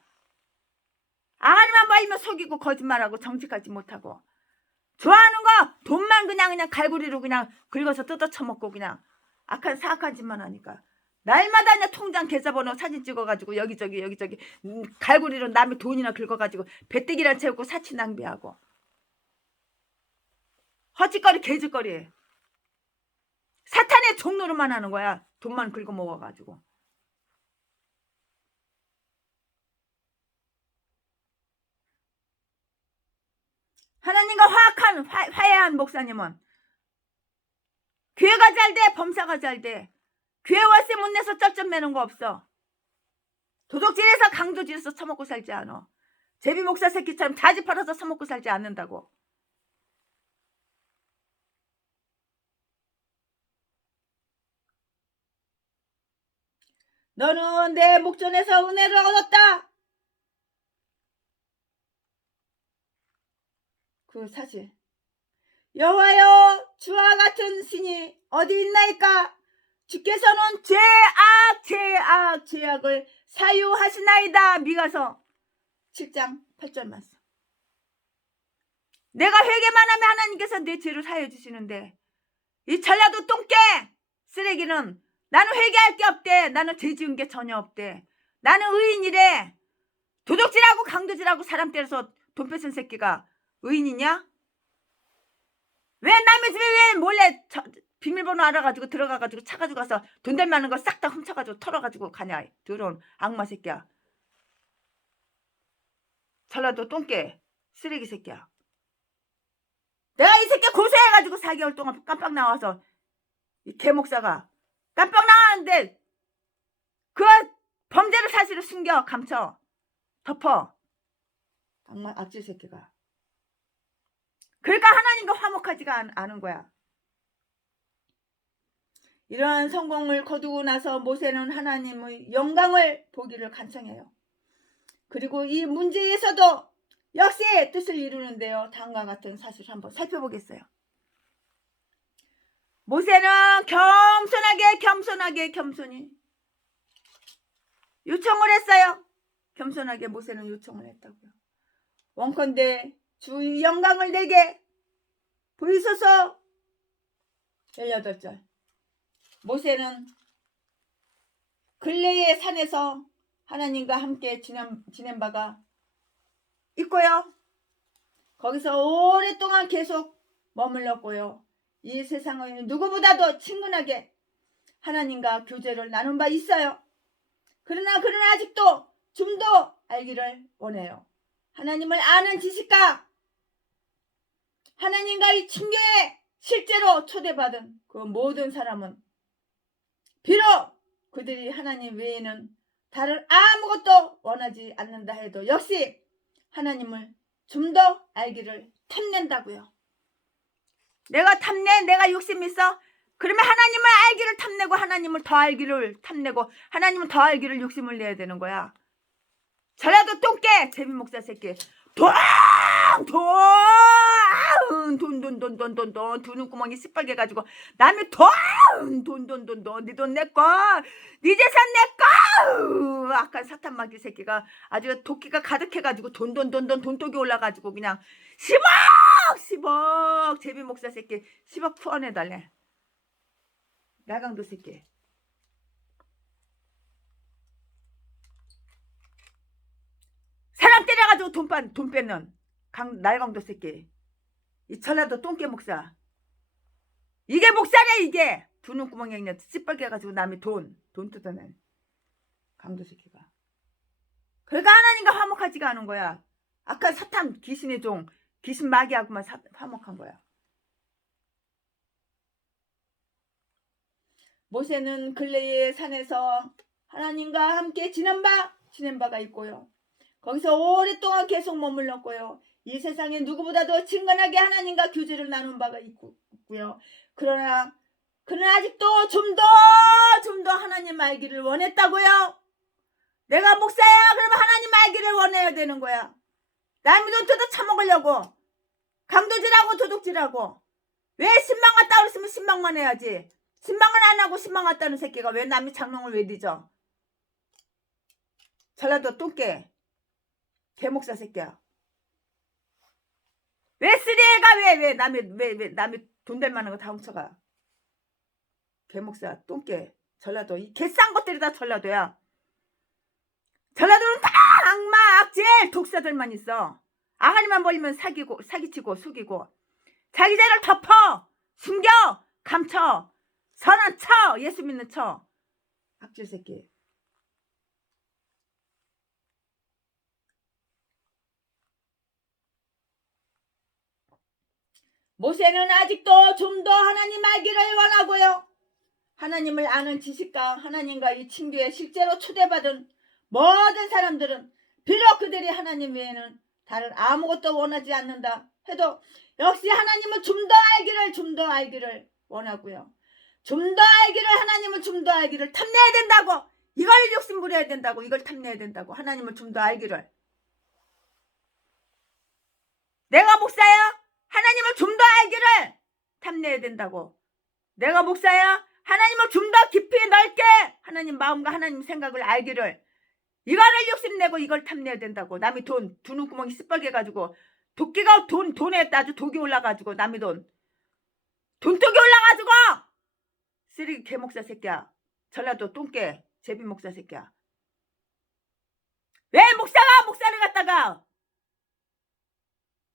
아가리만 보이면 속이고 거짓말하고 정직하지 못하고 좋아하는 거 돈만 그냥 갈고리로 그냥 긁어서 뜯어쳐먹고 그냥 악한 사악한 짓만 하니까 날마다 그냥 통장 계좌번호 사진 찍어가지고 여기저기 갈고리로 남의 돈이나 긁어가지고 배때기랑 채우고 사치 낭비하고 헛짓거리 개짓거리 사탄의 종노릇만 하는 거야. 돈만 긁어먹어가지고. 하나님과 화해한 목사님은 교회가 잘 돼, 범사가 잘 돼. 교회 월세 못 내서 쩔쩔 매는 거 없어. 도둑질해서 강도질해서 처먹고 살지 않아. 제비 목사 새끼처럼 자지 팔아서 처먹고 살지 않는다고. 너는 내 목전에서 은혜를 얻었다. 그 사실. 여호와여, 주와 같은 신이 어디 있나이까? 주께서는 죄악을 사유하시나이다. 미가서 7장 8절 말씀. 내가 회개만 하면 하나님께서 내 죄를 사여 주시는데 이 전라도 똥개 쓰레기는 나는 회개할 게 없대. 나는 죄 지은 게 전혀 없대. 나는 의인이래. 도둑질하고 강도질하고 사람 때려서 돈 뺏은 새끼가 의인이냐? 왜 남의 집에 왜 몰래 비밀번호 알아가지고 들어가가지고 차 가지고 가서 돈 될 만한 거 싹 다 훔쳐가지고 털어가지고 가냐? 더러운 악마 새끼야. 전라도 똥개 쓰레기 새끼야. 내가 이 새끼 고소해가지고 4개월 동안 깜빡 나와서 이 개목사가 깜빡 나왔는데 그 범죄를 사실을 숨겨 감춰 덮어. 악마 악질 새끼가. 그러니까 하나님과 화목하지가 않은 거야. 이러한 성공을 거두고 나서 모세는 하나님의 영광을 보기를 간청해요. 그리고 이 문제에서도 역시 뜻을 이루는데요. 다음과 같은 사실을 한번 살펴보겠어요. 모세는 겸손히 요청을 했어요. 겸손하게 모세는 요청을 했다고요. 원컨대 주의 영광을 내게 보이소서. 18절. 모세는 근래의 산에서 하나님과 함께 지낸 바가 있고요. 거기서 오랫동안 계속 머물렀고요. 이 세상의 누구보다도 친근하게 하나님과 교제를 나눈 바 있어요. 그러나 그는 아직도 좀 더 알기를 원해요. 하나님을 아는 지식과 하나님과의 친교에 실제로 초대받은 그 모든 사람은 비록 그들이 하나님 외에는 다른 아무것도 원하지 않는다 해도 역시 하나님을 좀 더 알기를 탐낸다고요. 내가 탐내? 내가 욕심 있어? 그러면 하나님을 알기를 탐내고 하나님을 더 알기를 탐내고 하나님을 더 알기를 욕심을 내야 되는 거야. 저라도 똥개 제비 목사 새끼 돈 두 눈구멍이 시뻘게 가지고 남의 돈 네 돈 내 거 네 재산 내 거 아까 사탄 마귀 새끼가 아주 도끼가 가득해가지고 돈독이 올라가지고 그냥 10억 제비 목사 새끼 10억 투원해달래. 나강도 새끼. 사람 때려가지고 돈 뺏는 날강도 새끼. 이 전라도 똥개 목사. 이게 목사래 이게. 두 눈구멍에 그냥 찌뻘게 해가지고 남의 돈 뜯어낸 강도 새끼가. 그러니까 하나님과 화목하지가 않은 거야. 아까 사탄 귀신의 종 귀신 마귀하고만 화목한 거야. 모세는 근래의 산에서 하나님과 함께 지낸 바가 있고요. 거기서 오랫동안 계속 머물렀고요. 이 세상에 누구보다도 친근하게 하나님과 교제를 나눈 바가 있고요. 그러나 그는 아직도 좀 더 하나님 알기를 원했다고요. 내가 목사야 그러면 하나님 알기를 원해야 되는 거야. 남의 돈 뜯어 처먹으려고 강도질하고 도둑질하고. 왜 신방 왔다 그랬으면 신방만 해야지. 신방을 안 하고 신방 왔다는 새끼가 왜 남의 장롱을 왜 뒤져. 전라도 똥개 개목사 새끼야. 왜 쓰리애가 왜 남의 돈 될 만한 거 다 훔쳐가. 개목사 똥개 전라도 이 개싼 것들이 다 전라도야. 전라도는 다 악마 악질 독사들만 있어. 아가리만 벌리면 사기치고 속이고 자기 죄를 덮어 숨겨 감춰 선한 쳐 예수 믿는 쳐 악질 새끼. 모세는 아직도 좀 더 하나님 알기를 원하고요. 하나님을 아는 지식과 하나님과 이 친교에 실제로 초대받은 모든 사람들은 비록 그들이 하나님 외에는 다른 아무것도 원하지 않는다 해도 역시 하나님을 좀 더 알기를 원하고요. 좀 더 알기를 하나님을 좀 더 알기를 탐내야 된다고. 이걸 욕심 부려야 된다고. 이걸 탐내야 된다고. 하나님을 좀 더 알기를. 내가 목사야? 하나님을 좀 더 알기를 탐내야 된다고. 내가 목사야? 하나님을 좀 더 깊이 넓게 하나님 마음과 하나님 생각을 알기를. 이거를 욕심내고 이걸 탐내야 된다고. 남의 돈 두 눈구멍이 시뻘게 가지고 도끼가 돈에 아주 독이 올라가지고 남의 돈독이 올라가지고 쓰레기 개목사 새끼야. 전라도 똥개 제비 목사 새끼야. 왜 목사가 목사를 갖다가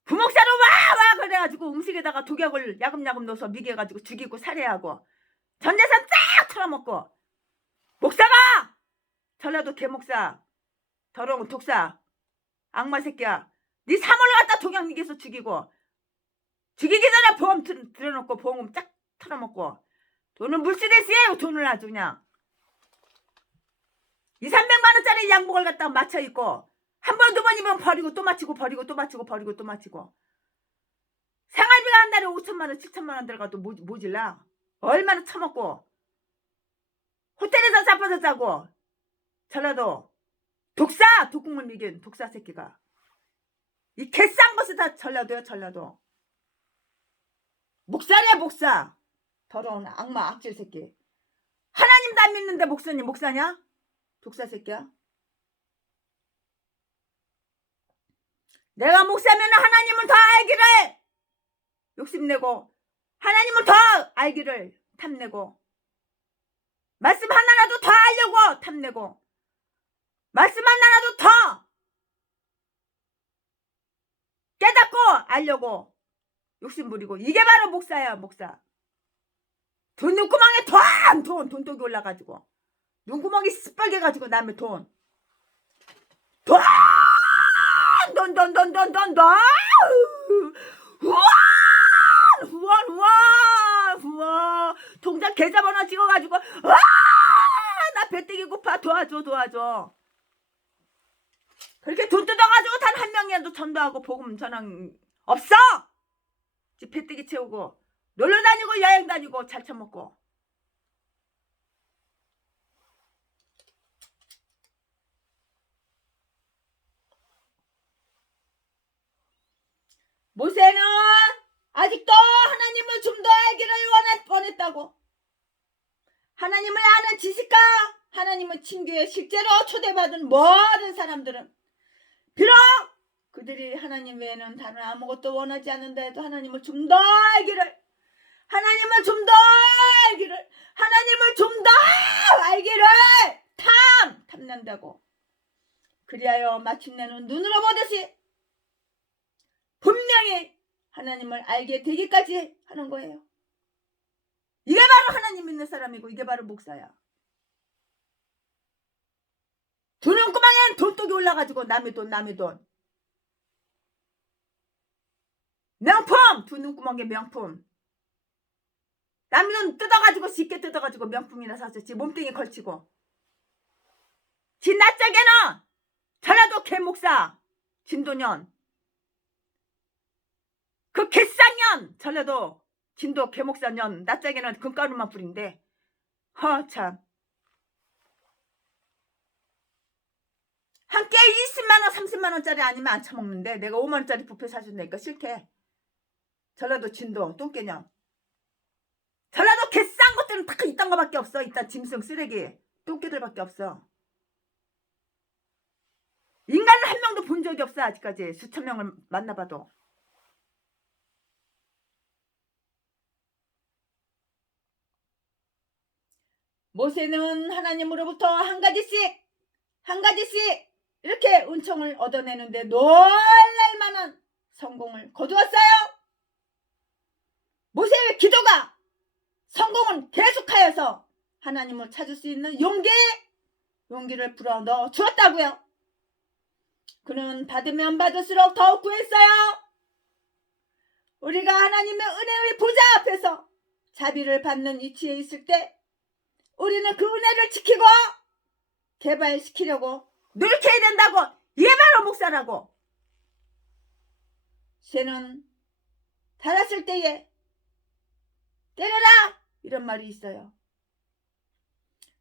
부목사로 와 그래가지고 음식에다가 독약을 야금야금 넣어서 미개해가지고 죽이고 살해하고 전재산 쫙 털어먹고. 목사가 전라도 개목사 더러운 독사 악마 새끼야. 네 사모를 갖다 독약 미개해서 죽이고 죽이기 전에 보험 들여놓고 보험 쫙 털어먹고 돈은 물시대시에 돈을 아주 그냥 200~300만 원짜리 양복을 갖다가 맞춰 입고 한 번 두 번 입으면 버리고 또 맞추고 버리고 또 맞추고 버리고 또 맞추고. 생활비가 한 달에 5천만 원 7천만 원 들어가도 모질라. 얼마나 처먹고 호텔에서 잡아서 자고. 전라도 독사 독국물 미긴 독사 새끼가. 이 개싼 것이 다 전라도야 전라도. 목사래 목사. 더러운 악마 악질 새끼. 하나님도 안 믿는데 목사님 목사냐? 독사 새끼야. 내가 목사면 하나님을 더 알기를 욕심내고 하나님을 더 알기를 탐내고 말씀 하나라도 더 알려고 탐내고 말씀 하나라도 더 깨닫고 알려고 욕심부리고. 이게 바로 목사야 목사. 돈 눈구멍에 돈독이 올라가지고 눈구멍이 시뻘게 가지고 남의 돈 후원 통장 계좌번호 찍어가지고 나 배때기 고파 도와줘. 그렇게 돈 뜯어가지고 단 한 명이라도 전도하고 복음 전환 없어. 배때기 채우고 놀러 다니고 여행 다니고 잘 처먹고. 모세는 아직도 하나님을 좀 더 알기를 원했다고. 하나님을 아는 지식과 하나님을 친교에 실제로 초대받은 모든 사람들은 비록 그들이 하나님 외에는 다른 아무것도 원하지 않는다 해도 하나님을 좀 더 알기를 하나님을 좀 더 알기를 탐난다고. 그리하여 마침내는 눈으로 보듯이 분명히 하나님을 알게 되기까지 하는 거예요. 이게 바로 하나님 믿는 사람이고 이게 바로 목사야. 두눈구멍엔 돈독이 올라가지고 남의 돈 명품! 두눈구멍에 명품. 남의 돈 뜯어가지고 쉽게 뜯어가지고 명품이나 사서 지 몸뚱이 걸치고 지 낯짝에는 전라도 개목사 진도년 그 개쌍년 전라도 진도 개목사년 낯짝에는 금가루만 뿌린대. 참. 한 깨에 20만원 30만원짜리 아니면 안 처먹는데 내가 5만원짜리 뷔페 사준다니까 싫대. 전라도 진도 똥개년. 전라도 개싼 것들은 다 이딴 거밖에 없어. 이딴 짐승 쓰레기 똥개들밖에 없어. 인간을 한 명도 본 적이 없어. 아직까지 수천 명을 만나봐도. 모세는 하나님으로부터 한 가지씩 이렇게 은총을 얻어내는데 놀랄만한 성공을 거두었어요. 모세의 기도가 성공은 계속하여서 하나님을 찾을 수 있는 용기를 불어넣어 주었다고요. 그는 받으면 받을수록 더욱 구했어요. 우리가 하나님의 은혜의 보좌 앞에서 자비를 받는 위치에 있을 때 우리는 그 은혜를 지키고 개발시키려고 노력해야 된다고. 이게 바로 목사라고. 새는 달았을 때에 때려라 이런 말이 있어요.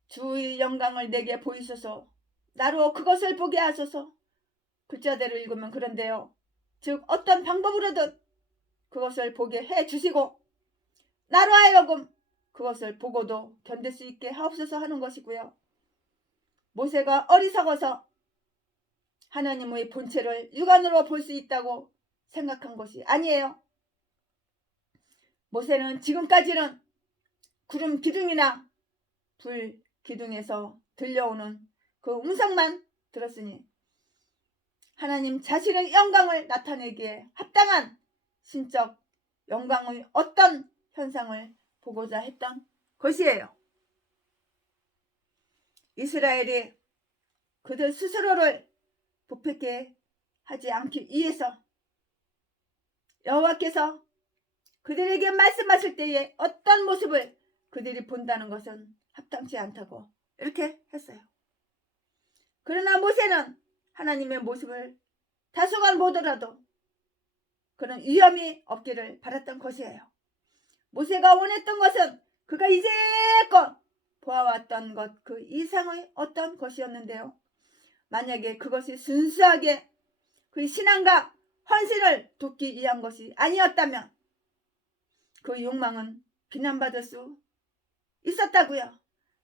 주의 영광을 내게 보이소서 나로 그것을 보게 하소서. 글자대로 읽으면 그런데요. 즉 어떤 방법으로든 그것을 보게 해주시고 나로 하여금 그것을 보고도 견딜 수 있게 하옵소서 하는 것이고요. 모세가 어리석어서 하나님의 본체를 육안으로 볼 수 있다고 생각한 것이 아니에요. 모세는 지금까지는 구름 기둥이나 불 기둥에서 들려오는 그 음성만 들었으니 하나님 자신의 영광을 나타내기에 합당한 신적 영광의 어떤 현상을 보고자 했던 것이에요. 이스라엘이 그들 스스로를 부패케 하지 않기 위해서 여호와께서 그들에게 말씀하실 때에 어떤 모습을 그들이 본다는 것은 합당치 않다고 이렇게 했어요. 그러나 모세는 하나님의 모습을 다소간 보더라도 그런 위험이 없기를 바랐던 것이에요. 모세가 원했던 것은 그가 이제껏 보아왔던 것 그 이상의 어떤 것이었는데요. 만약에 그것이 순수하게 그 신앙과 헌신을 돕기 위한 것이 아니었다면 그 욕망은 비난받을 수 있었다고요.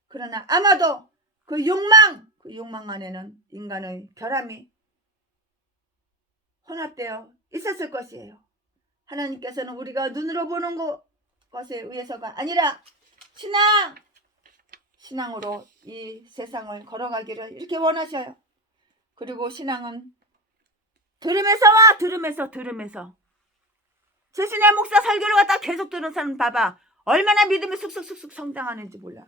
그러나 아마도 그 욕망 안에는 인간의 결함이 혼합되어 있었을 것이에요. 하나님께서는 우리가 눈으로 보는 것에 의해서가 아니라 신앙으로 이 세상을 걸어가기를 이렇게 원하셔요. 그리고 신앙은 들으면서 최신의 목사 설교를 갖다 계속 들은 사람 봐봐. 얼마나 믿음이 쑥쑥 성장하는지 몰라.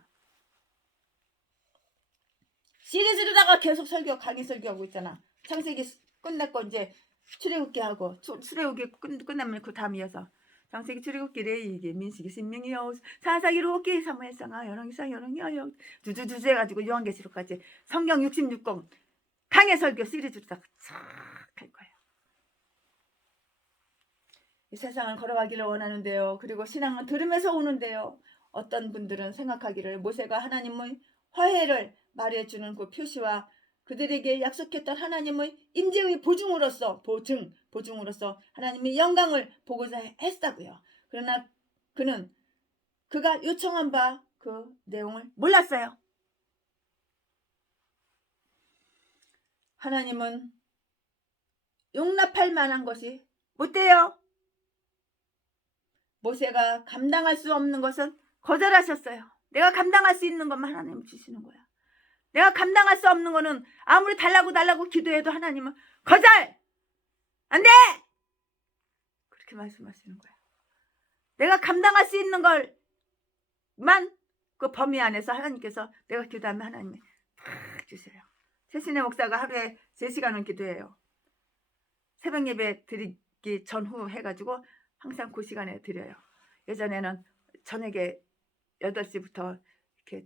시리즈로다가 계속 강의 설교하고 있잖아. 창세기 끝났고 이제 출애굽기 하고 출애굽기 끝나면 그 다음 이어서 창세기 출애굽기 레위기 민수기 신명기 사사기 록기 사무엘상하 열왕기상 열왕기하여 두두두두 해가지고 요한계시록까지 성경 66권 강의 설교 시리즈로다가 쫙 할 거예요. 이 세상을 걸어가기를 원하는데요. 그리고 신앙은 들으면서 오는데요. 어떤 분들은 생각하기를 모세가 하나님의 화해를 말해주는 그 표시와 그들에게 약속했던 하나님의 임재의 보증으로서 하나님의 영광을 보고자 했다고요. 그러나 그가 요청한 바 그 내용을 몰랐어요. 하나님은 용납할 만한 것이 못 돼요. 모세가 감당할 수 없는 것은 거절하셨어요. 내가 감당할 수 있는 것만 하나님 주시는 거야. 내가 감당할 수 없는 거는 아무리 달라고 기도해도 하나님은 거절! 안 돼! 그렇게 말씀하시는 거예요. 내가 감당할 수 있는 걸만 그 범위 안에서 하나님께서 내가 기도하면 하나님이 탁 주세요. 최신의 목사가 하루에 3시간은 기도해요. 새벽 예배 드리기 전후 해가지고 항상 그 시간에 드려요. 예전에는 저녁에 8시부터 이렇게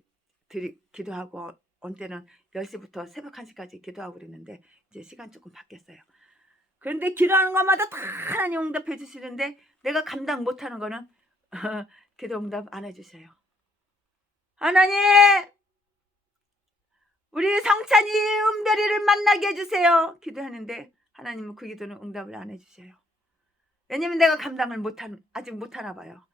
기도하고 온 때는 10시부터 새벽 1시까지 기도하고 그랬는데 이제 시간 조금 바뀌었어요. 그런데 기도하는 것마다 다 하나님 응답해 주시는데 내가 감당 못하는 거는 기도 응답 안 해주세요. 하나님, 우리 성찬이 은별이를 만나게 해주세요. 기도하는데 하나님은 그 기도는 응답을 안 해주세요. 왜냐면 내가 감당을 아직 못하나 봐요.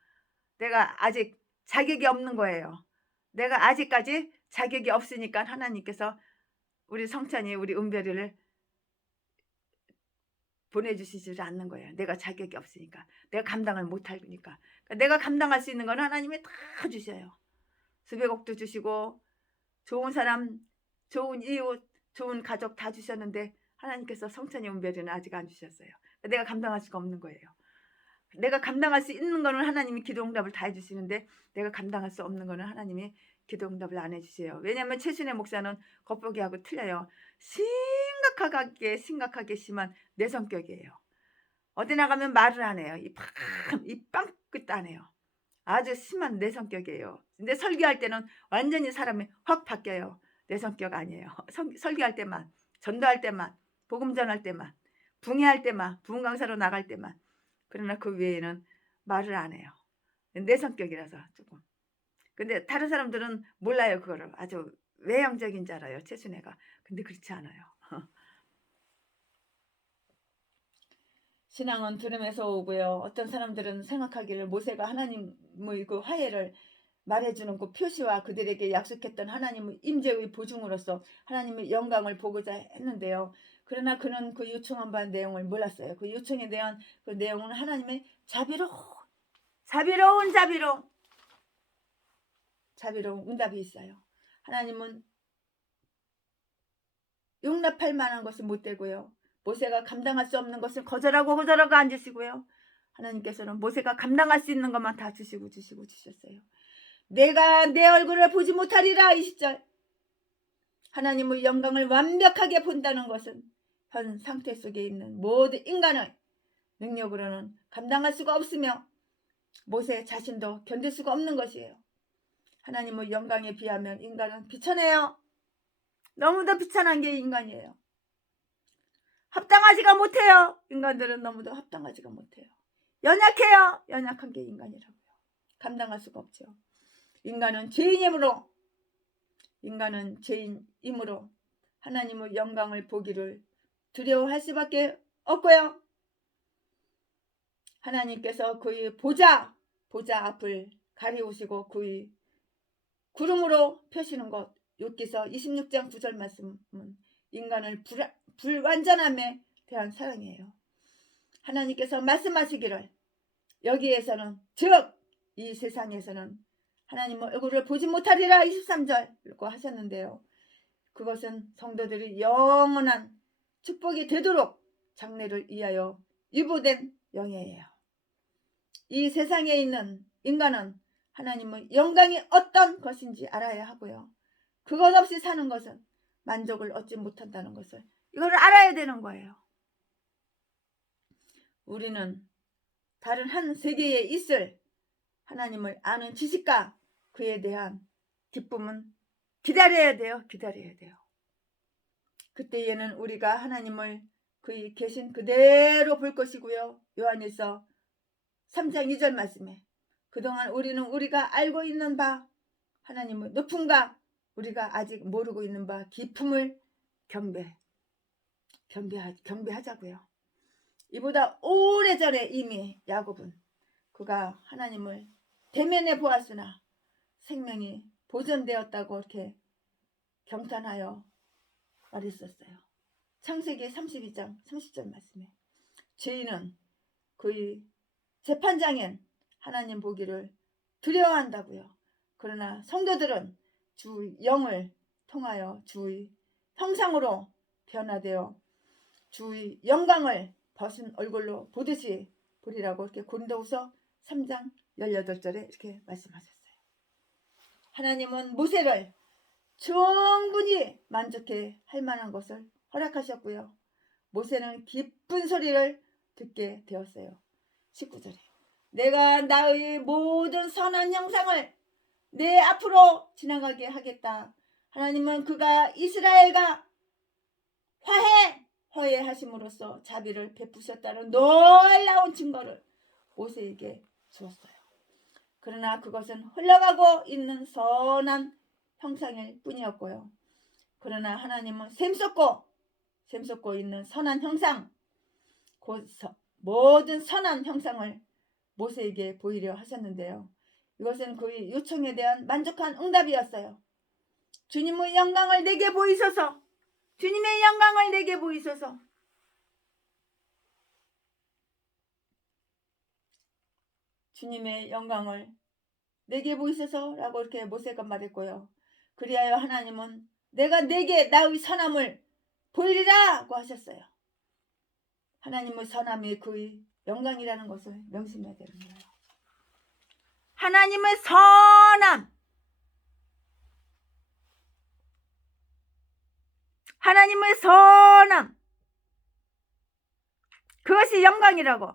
내가 아직 자격이 없는 거예요. 내가 아직까지 자격이 없으니까 하나님께서 우리 성찬이 우리 은별이를 보내주시지 않는 거예요. 내가 자격이 없으니까. 내가 감당을 못하니까. 그러니까 내가 감당할 수 있는 건 하나님이 다 주셔요. 수백억도 주시고 좋은 사람, 좋은 이웃, 좋은 가족 다 주셨는데 하나님께서 성찬이 은별이는 아직 안 주셨어요. 그러니까 내가 감당할 수가 없는 거예요. 내가 감당할 수 있는 거는 하나님이 기도응답을 다 해주시는데 내가 감당할 수 없는 거는 하나님이 기도응답을 안 해주세요. 왜냐하면 최신의 목사는 겉보기하고 틀려요. 심각하게 심한 내 성격이에요. 어디 나가면 말을 안 해요. 이 빵끝도 안 해요. 아주 심한 내 성격이에요. 근데 설교할 때는 완전히 사람이 확 바뀌어요. 내 성격 아니에요. 설교할 때만, 전도할 때만, 복음 전할 때만, 붕해할 때만, 부흥 강사로 나갈 때만. 그러나 그 외에는 말을 안 해요. 내 성격이라서 조금. 근데 다른 사람들은 몰라요. 그거를. 아주 외형적인 줄 알아요. 최순애가. 근데 그렇지 않아요. 신앙은 들음에서 오고요. 어떤 사람들은 생각하기를 모세가 하나님의 그 화해를 말해주는 그 표시와 그들에게 약속했던 하나님의 임재의 보증으로서 하나님의 영광을 보고자 했는데요. 그러나 그는 그 요청한 바 내용을 몰랐어요. 그 요청에 대한 그 내용은 하나님의 자비로운 응답이 있어요. 하나님은 용납할 만한 것은 못 되고요. 모세가 감당할 수 없는 것을 거절하고 앉으시고요. 하나님께서는 모세가 감당할 수 있는 것만 다 주셨어요. 내가 내 얼굴을 보지 못하리라. 20절. 하나님의 영광을 완벽하게 본다는 것은 현 상태 속에 있는 모든 인간의 능력으로는 감당할 수가 없으며 모세 자신도 견딜 수가 없는 것이에요. 하나님의 영광에 비하면 인간은 비천해요. 너무도 비천한 게 인간이에요. 합당하지가 못해요. 인간들은 너무도 합당하지가 못해요. 연약해요. 연약한 게 인간이라고요. 감당할 수가 없죠. 인간은 죄인이므로 하나님의 영광을 보기를 두려워할 수밖에 없고요. 하나님께서 그의 보좌 앞을 가리우시고 그의 구름으로 펴시는 것, 욥기서 26장 9절 말씀은 인간을 불완전함에 대한 사랑이에요. 하나님께서 말씀하시기를 여기에서는 즉 이 세상에서는 하나님의 얼굴을 보지 못하리라 23절 하셨는데요. 그것은 성도들이 영원한 축복이 되도록 장래를 위하여 유보된 영예예요. 이 세상에 있는 인간은 하나님의 영광이 어떤 것인지 알아야 하고요. 그것 없이 사는 것은 만족을 얻지 못한다는 것을 이걸 알아야 되는 거예요. 우리는 다른 한 세계에 있을 하나님을 아는 지식과 그에 대한 기쁨은 기다려야 돼요. 그때에는 우리가 하나님을 그의 계신 그대로 볼 것이고요. 요한일서 3장 2절 말씀에 그동안 우리는 우리가 알고 있는 바 하나님의 높음과 우리가 아직 모르고 있는 바 깊음을 경배하자고요. 이보다 오래전에 이미 야곱은 그가 하나님을 대면해 보았으나 생명이 보존되었다고 이렇게 경탄하여 말했었어요. 창세기 32장 30절 말씀에 죄인은 그의 재판장엔 하나님 보기를 두려워한다고요. 그러나 성도들은 주 영을 통하여 주의 형상으로 변화되어 주의 영광을 벗은 얼굴로 보듯이 보리라고 이렇게 고린도후서 3장 18절에 이렇게 말씀하셨어요. 하나님은 모세를 충분히 만족해 할 만한 것을 허락하셨고요. 모세는 기쁜 소리를 듣게 되었어요. 19절에 내가 나의 모든 선한 형상을 내 앞으로 지나가게 하겠다. 하나님은 그가 이스라엘과 화해하심으로써 자비를 베푸셨다는 놀라운 증거를 모세에게 주었어요. 그러나 그것은 흘러가고 있는 선한 형상일 뿐이었고요. 그러나 하나님은 샘솟고 있는 선한 형상, 곧 모든 선한 형상을 모세에게 보이려 하셨는데요. 이것은 그의 요청에 대한 만족한 응답이었어요. 주님의 영광을 내게 보이소서. 주님의 영광을 내게 보이소서. 주님의 영광을 내게 보이소서라고 이렇게 모세가 말했고요. 그리하여 하나님은 내가 내게 나의 선함을 보이리라고 하셨어요. 하나님의 선함이 그의 영광이라는 것을 명심해야 되는 거예요. 하나님의 선함, 하나님의 선함, 그것이 영광이라고.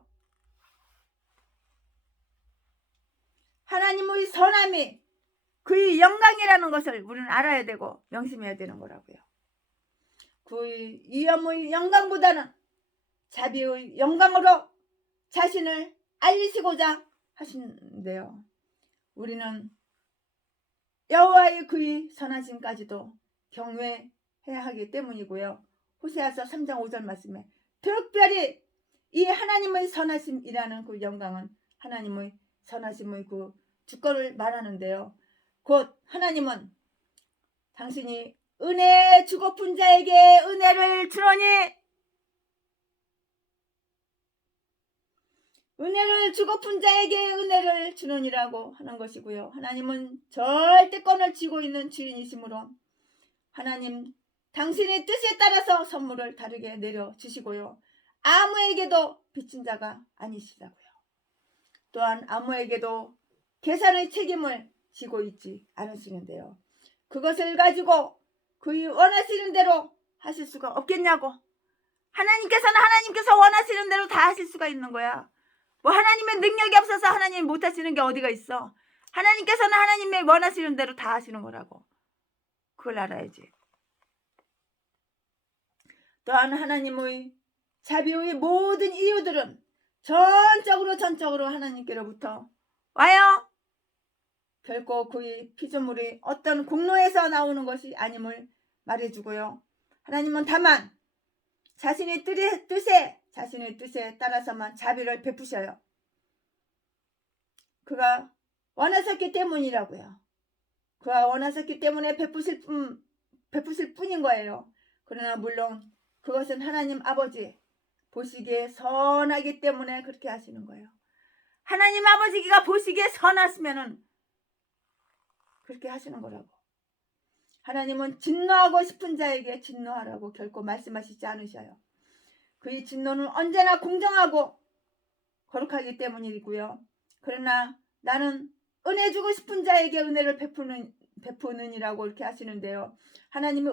하나님의 선함이 그의 영광이라는 것을 우리는 알아야 되고 명심해야 되는 거라고요. 그의 위엄의 영광보다는 자비의 영광으로 자신을 알리시고자 하시는데요. 우리는 여호와의 그의 선하심까지도 경외해야 하기 때문이고요. 호세아서 3장 5절 말씀에 특별히 이 하나님의 선하심이라는 그 영광은 하나님의 선하심의 그 주권을 말하는데요. 곧 하나님은 당신이 은혜 주고픈 자에게 은혜를 주노니, 은혜를 주고픈 자에게 은혜를 주노니라고 하는 것이고요. 하나님은 절대권을 쥐고 있는 주인이시므로 하나님 당신의 뜻에 따라서 선물을 다르게 내려주시고요. 아무에게도 빚진 자가 아니시라고요. 또한 아무에게도 계산의 책임을 지고 있지 않으시는데요. 그것을 가지고 그의 원하시는 대로 하실 수가 없겠냐고. 하나님께서 원하시는 대로 다 하실 수가 있는 거야. 뭐 하나님의 능력이 없어서 하나님이 못하시는 게 어디가 있어. 하나님께서는 하나님의 원하시는 대로 다 하시는 거라고. 그걸 알아야지. 또한 하나님의 자비의 모든 이유들은 전적으로 하나님께로부터 와요. 결코 그의 피조물이 어떤 공로에서 나오는 것이 아님을 말해주고요. 하나님은 다만 자신의 뜻에 따라서만 자비를 베푸셔요. 그가 원하셨기 때문이라고요. 그가 원하셨기 때문에 베푸실 뿐인 거예요. 그러나 물론 그것은 하나님 아버지 보시기에 선하기 때문에 그렇게 하시는 거예요. 하나님 아버지가 보시기에 선하시면은 그렇게 하시는 거라고. 하나님은 진노하고 싶은 자에게 진노하라고 결코 말씀하시지 않으셔요. 그의 진노는 언제나 공정하고 거룩하기 때문이고요. 그러나 나는 은혜 주고 싶은 자에게 은혜를 베푸는이라고 이렇게 하시는데요. 하나님의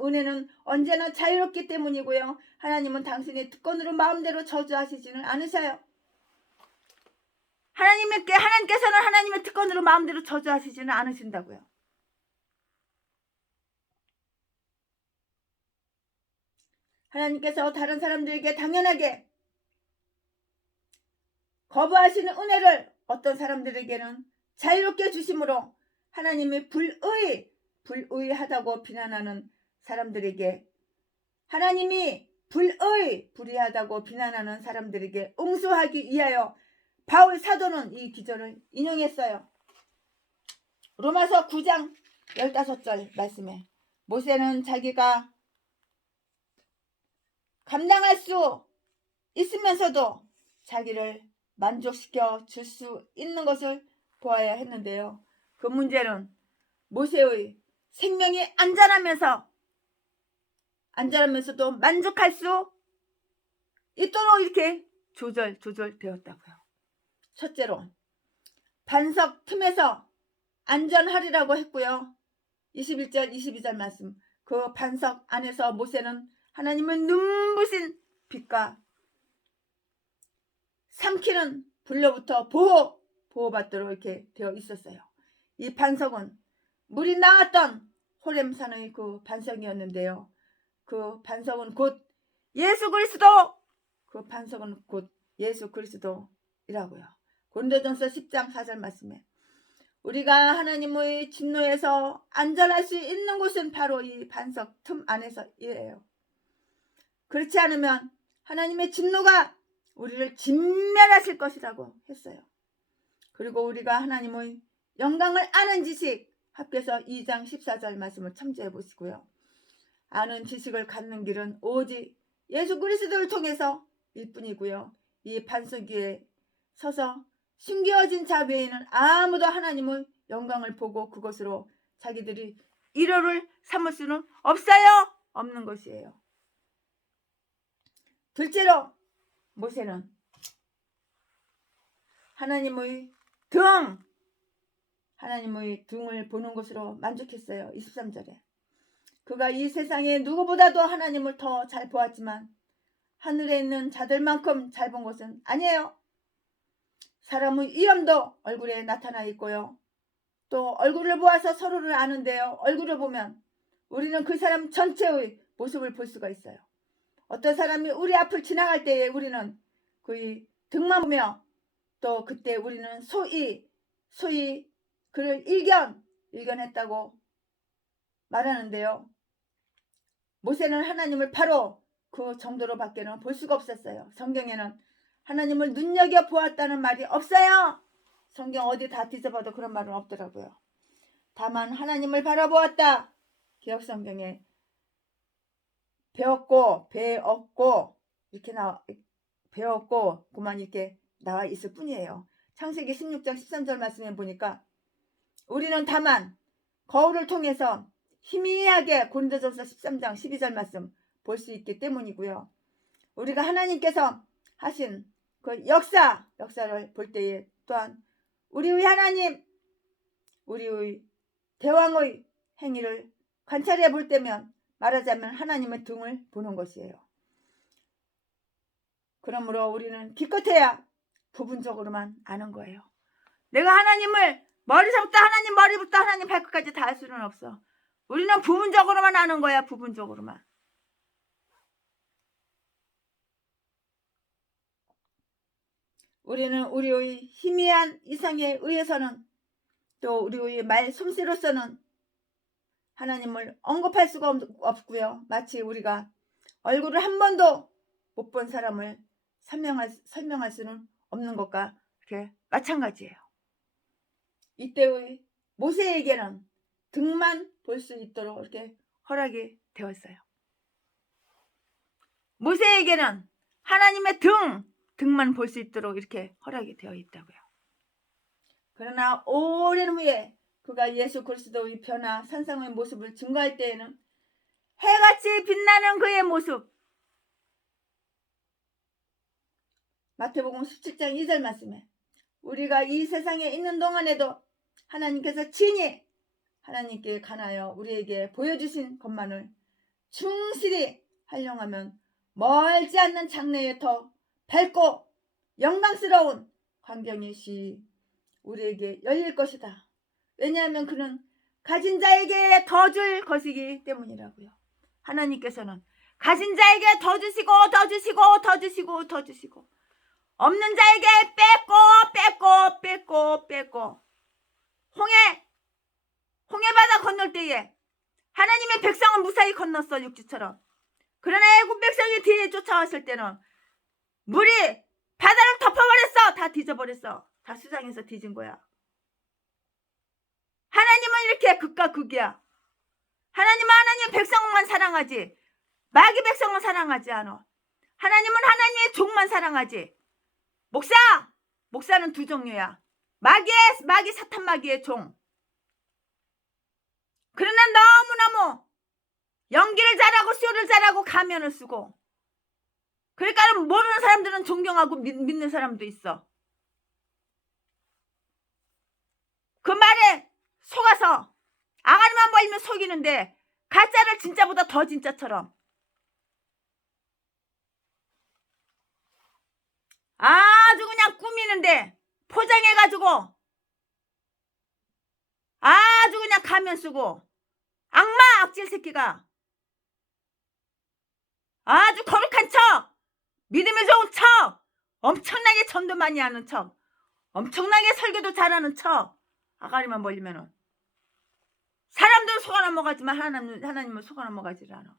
은혜는 언제나 자유롭기 때문이고요. 하나님은 당신의 특권으로 마음대로 저주하시지는 않으셔요. 하나님께서는 하나님의 특권으로 마음대로 저주하시지는 않으신다고요. 하나님께서 다른 사람들에게 당연하게 거부하시는 은혜를 어떤 사람들에게는 자유롭게 주심으로 하나님이 불의하다고 비난하는 사람들에게, 하나님이 불의하다고 비난하는 사람들에게 응수하기 위하여 바울 사도는 이 기절을 인용했어요. 로마서 9장 15절 말씀에 모세는 자기가 감당할 수 있으면서도 자기를 만족시켜 줄 수 있는 것을 보아야 했는데요. 그 문제는 모세의 생명이 안전하면서도 만족할 수 있도록 이렇게 조절되었다고요. 첫째로 반석 틈에서 안전하리라고 했고요. 21절 22절 말씀, 그 반석 안에서 모세는 하나님의 눈부신 빛과 삼키는 불로부터 보호받도록 이렇게 되어 있었어요. 이 반석은 물이 나왔던 호렘산의 그 반석이었는데요. 그 반석은 곧 예수 그리스도, 그 반석은 곧 예수 그리스도이라고요. 고린도전서 10장 4절 말씀에 우리가 하나님의 진노에서 안전할 수 있는 곳은 바로 이 반석 틈 안에서이래요. 그렇지 않으면 하나님의 진노가 우리를 진멸하실 것이라고 했어요. 그리고 우리가 하나님의 영광을 아는 지식, 합계서 2장 14절 말씀을 참조해 보시고요. 아는 지식을 갖는 길은 오직 예수 그리스도를 통해서 일 뿐이고요. 이 반석 위에 서서 숨겨진 자 외에는 아무도 하나님의 영광을 보고 그것으로 자기들이 위로를 삼을 수는 없어요. 없는 것이에요. 둘째로 모세는 하나님의 등을 보는 것으로 만족했어요. 23절에 그가 이 세상에 누구보다도 하나님을 더 잘 보았지만 하늘에 있는 자들만큼 잘 본 것은 아니에요. 사람의 위엄도 얼굴에 나타나 있고요. 또 얼굴을 보아서 서로를 아는데요. 얼굴을 보면 우리는 그 사람 전체의 모습을 볼 수가 있어요. 어떤 사람이 우리 앞을 지나갈 때에 우리는 그의 등만 보며 또 그때 우리는 소위 그를 일견했다고 말하는데요. 모세는 하나님을 바로 그 정도로 밖에는 볼 수가 없었어요. 성경에는 하나님을 눈여겨보았다는 말이 없어요. 성경 어디 다 뒤져봐도 그런 말은 없더라고요. 다만 하나님을 바라보았다. 기억성경에 배웠고 이렇게 배웠고 그만 이렇게 나와 있을 뿐이에요. 창세기 16장 13절 말씀에 보니까 우리는 다만 거울을 통해서 희미하게 고린도전서 13장 12절 말씀 볼 수 있기 때문이고요. 우리가 하나님께서 하신 그 역사를 볼 때에 또한 우리의 하나님, 우리의 대왕의 행위를 관찰해 볼 때면 말하자면 하나님의 등을 보는 것이에요. 그러므로 우리는 기껏해야 부분적으로만 아는 거예요. 내가 하나님을 머리서부터 하나님 머리부터 하나님 발끝까지 다 할 수는 없어. 우리는 부분적으로만 아는 거야. 부분적으로만. 우리는 우리의 희미한 이상에 의해서는 또 우리의 말 솜씨로서는 하나님을 언급할 수가 없고요. 마치 우리가 얼굴을 한 번도 못 본 사람을 설명할 수는 없는 것과 이렇게 마찬가지예요. 이때의 모세에게는 등만 볼 수 있도록 이렇게 허락이 되었어요. 모세에게는 하나님의 등만 볼 수 있도록 이렇게 허락이 되어 있다고요. 그러나 오랜 후에 그가 예수 그리스도의 변화 산상의 모습을 증거할 때에는 해같이 빛나는 그의 모습, 마태복음 17장 2절 말씀에 우리가 이 세상에 있는 동안에도 하나님께서 친히 하나님께 관하여 우리에게 보여주신 것만을 충실히 활용하면 멀지 않는 장래에 더 밝고 영광스러운 광경이 우리에게 열릴 것이다. 왜냐하면 그는 가진 자에게 더 줄 것이기 때문이라고요. 하나님께서는 가진 자에게 더 주시고 더 주시고 더 주시고 더 주시고 없는 자에게 뺏고 홍해바다 건널 때에 하나님의 백성은 무사히 건넜어. 육지처럼. 그러나 애굽 백성이 뒤에 쫓아왔을 때는 물이 바다를 덮어버렸어. 다 뒤져버렸어. 다 수장해서 뒤진 거야. 하나님은 이렇게 극과 극이야. 하나님은 하나님의 백성만 사랑하지 마귀 백성은 사랑하지 않아. 하나님은 하나님의 종만 사랑하지. 목사는 두 종류야. 마귀 사탄 마귀의 종. 그러나 너무너무 연기를 잘하고 쇼를 잘하고 가면을 쓰고 그러니까 모르는 사람들은 존경하고 믿는 사람도 있어. 그 말에 속아서 아가리만 보이면 속이는데 가짜를 진짜보다 더 진짜처럼 아주 그냥 꾸미는데 포장해가지고 아주 그냥 가면 쓰고 악마 악질 새끼가 아주 거룩한 척, 믿음이 좋은 척, 엄청나게 전도 많이 하는 척, 엄청나게 설교도 잘하는 척. 아가리만 벌리면은 사람들은 속아 넘어가지만 하나님은 속아 넘어가지 않아.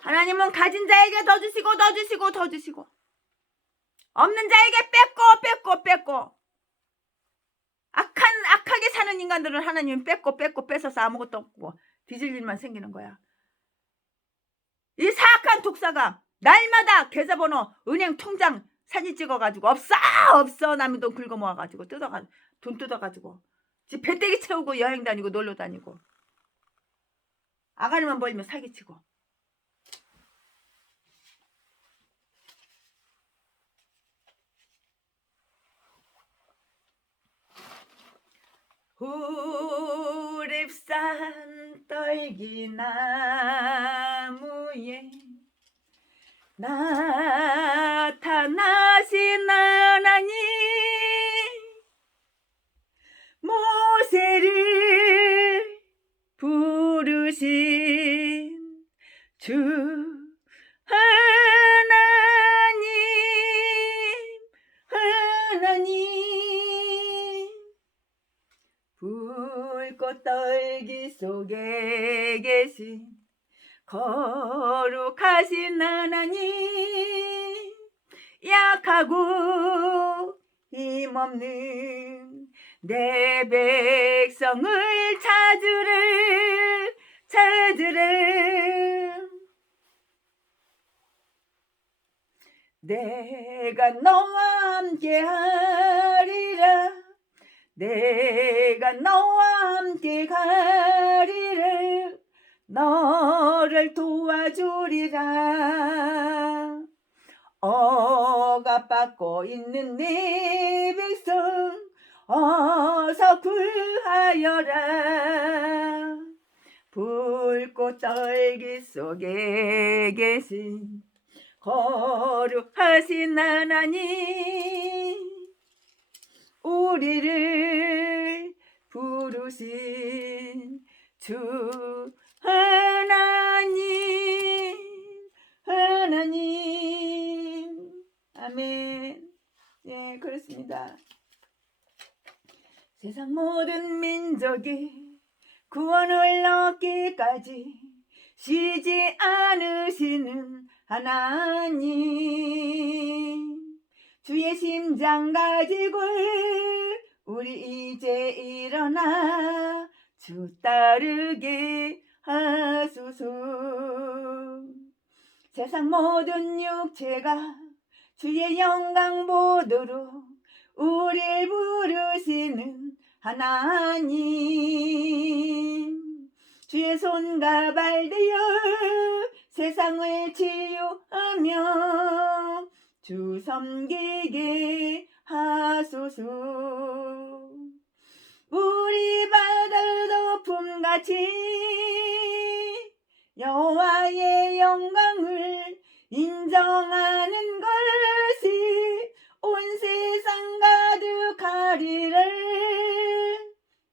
하나님은 가진 자에게 더 주시고 더 주시고 더 주시고 없는 자에게 뺏고 악하게 사는 인간들은 하나님은 뺏고 뺏어서 아무것도 없고 뒤질 일만 생기는 거야. 이 사악한 독사가 날마다 계좌번호 은행 통장 사진 찍어가지고 없어 남의 돈 긁어 모아가지고 돈 뜯어가지고 지 배때기 채우고 여행 다니고 놀러 다니고 아가리만 벌리면 사기치고. 후립산 떨기나무에 나타나신 하나님 모세를 부르신 주 하나님 불꽃 떨기 속에 계신 거룩하신 하나님 약하고 힘없는 내 백성을 찾으래 내가 너와 함께 하리라 내가 너와 함께 가리라 너를 도와주리라 억압받고 있는 네 백성 어서 구하여라 불꽃 떨기 속에 계신 거룩하신 하나님 우리를 부르신 주 하나님 아멘. 예, 그렇습니다. 세상 모든 민족이 구원을 얻기까지 쉬지 않으시는 하나님 주의 심장 가지고 우리 이제 일어나 주 따르게 하소서 세상 모든 육체가 주의 영광 보도록 우리를 부르시는 하나님 주의 손과 발 되어 세상을 치유하며 주 섬기게 하소서 우리 바다 덮음같이 여호와의 영광을 인정하는 것이 온 세상 가득하리라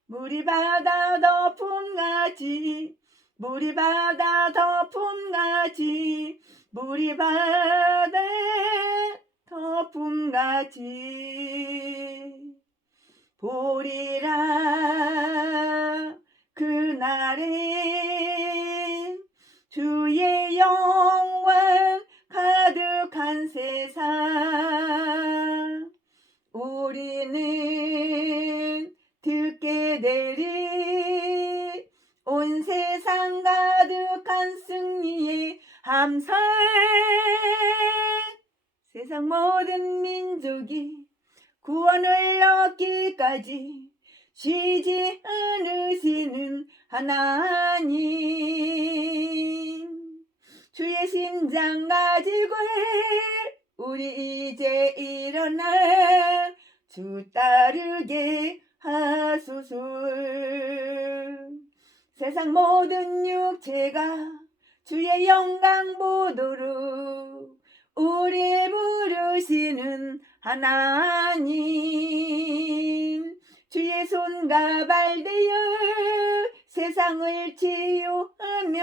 물이 바다 덮음같이 물이 바다 덮음같이 물이 바다 덮음같이 보리라 그날에 주의 영광 가득한 세상 우리는 듣게 되리 온 세상 가득한 승리의 함성 세상 모든 민족이 구원을 얻기까지 쉬지 않으시는 하나님 주의 심장 가지고 우리 이제 일어나 주 따르게 하소서. 세상 모든 육체가 주의 영광 보도록 우리 부르시는 하나님, 주의 손과 발 되어 세상을 치유하며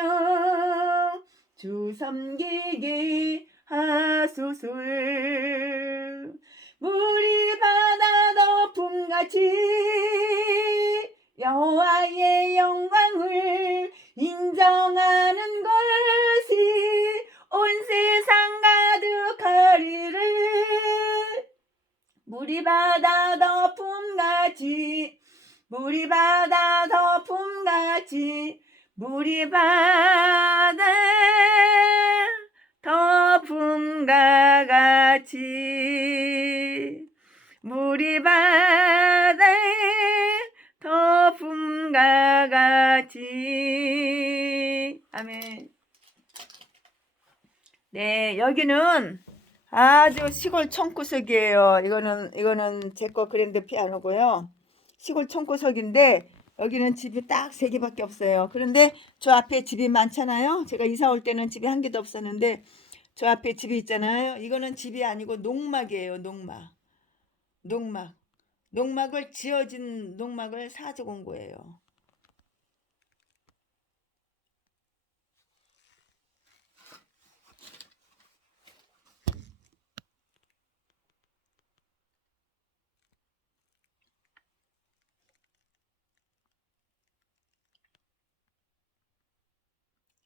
주 섬기게 하소서. 물이 바다 덮음같이 여호와의 영광을 인정하는 것이 온 세상 가득하리를. 물이 바다 덮음같이 물이 바다 덮음같이 물이 바다 덮음과 같이 물이 바다 덮음과 같이. 아멘. 네, 여기는 아주 시골 총구석이에요. 이거는 제 거 그랜드 피아노고요. 시골 총구석인데 여기는 집이 딱 3개밖에 없어요. 그런데 저 앞에 집이 많잖아요. 제가 이사 올 때는 집이 한 개도 없었는데 저 앞에 집이 있잖아요. 이거는 집이 아니고 농막이에요. 농막을 지어진 농막을 사주고 온 거예요.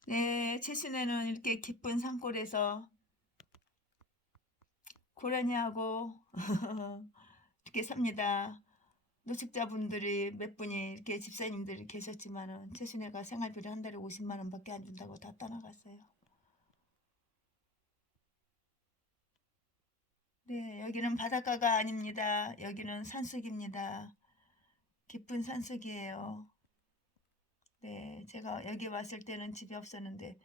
네, 최신에는 이렇게 기쁜 산골에서 고라니하고 이렇게 삽니다. 노숙자분들이 몇 분이 이렇게 집사님들이 계셨지만은 최순애가 생활비를 한 달에 50만 원밖에 안 준다고 다 떠나갔어요. 네, 여기는 바닷가가 아닙니다. 여기는 산속입니다. 깊은 산속이에요. 네, 제가 여기 왔을 때는 집이 없었는데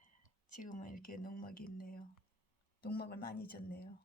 지금은 이렇게 농막이 있네요. 농막을 많이 졌네요.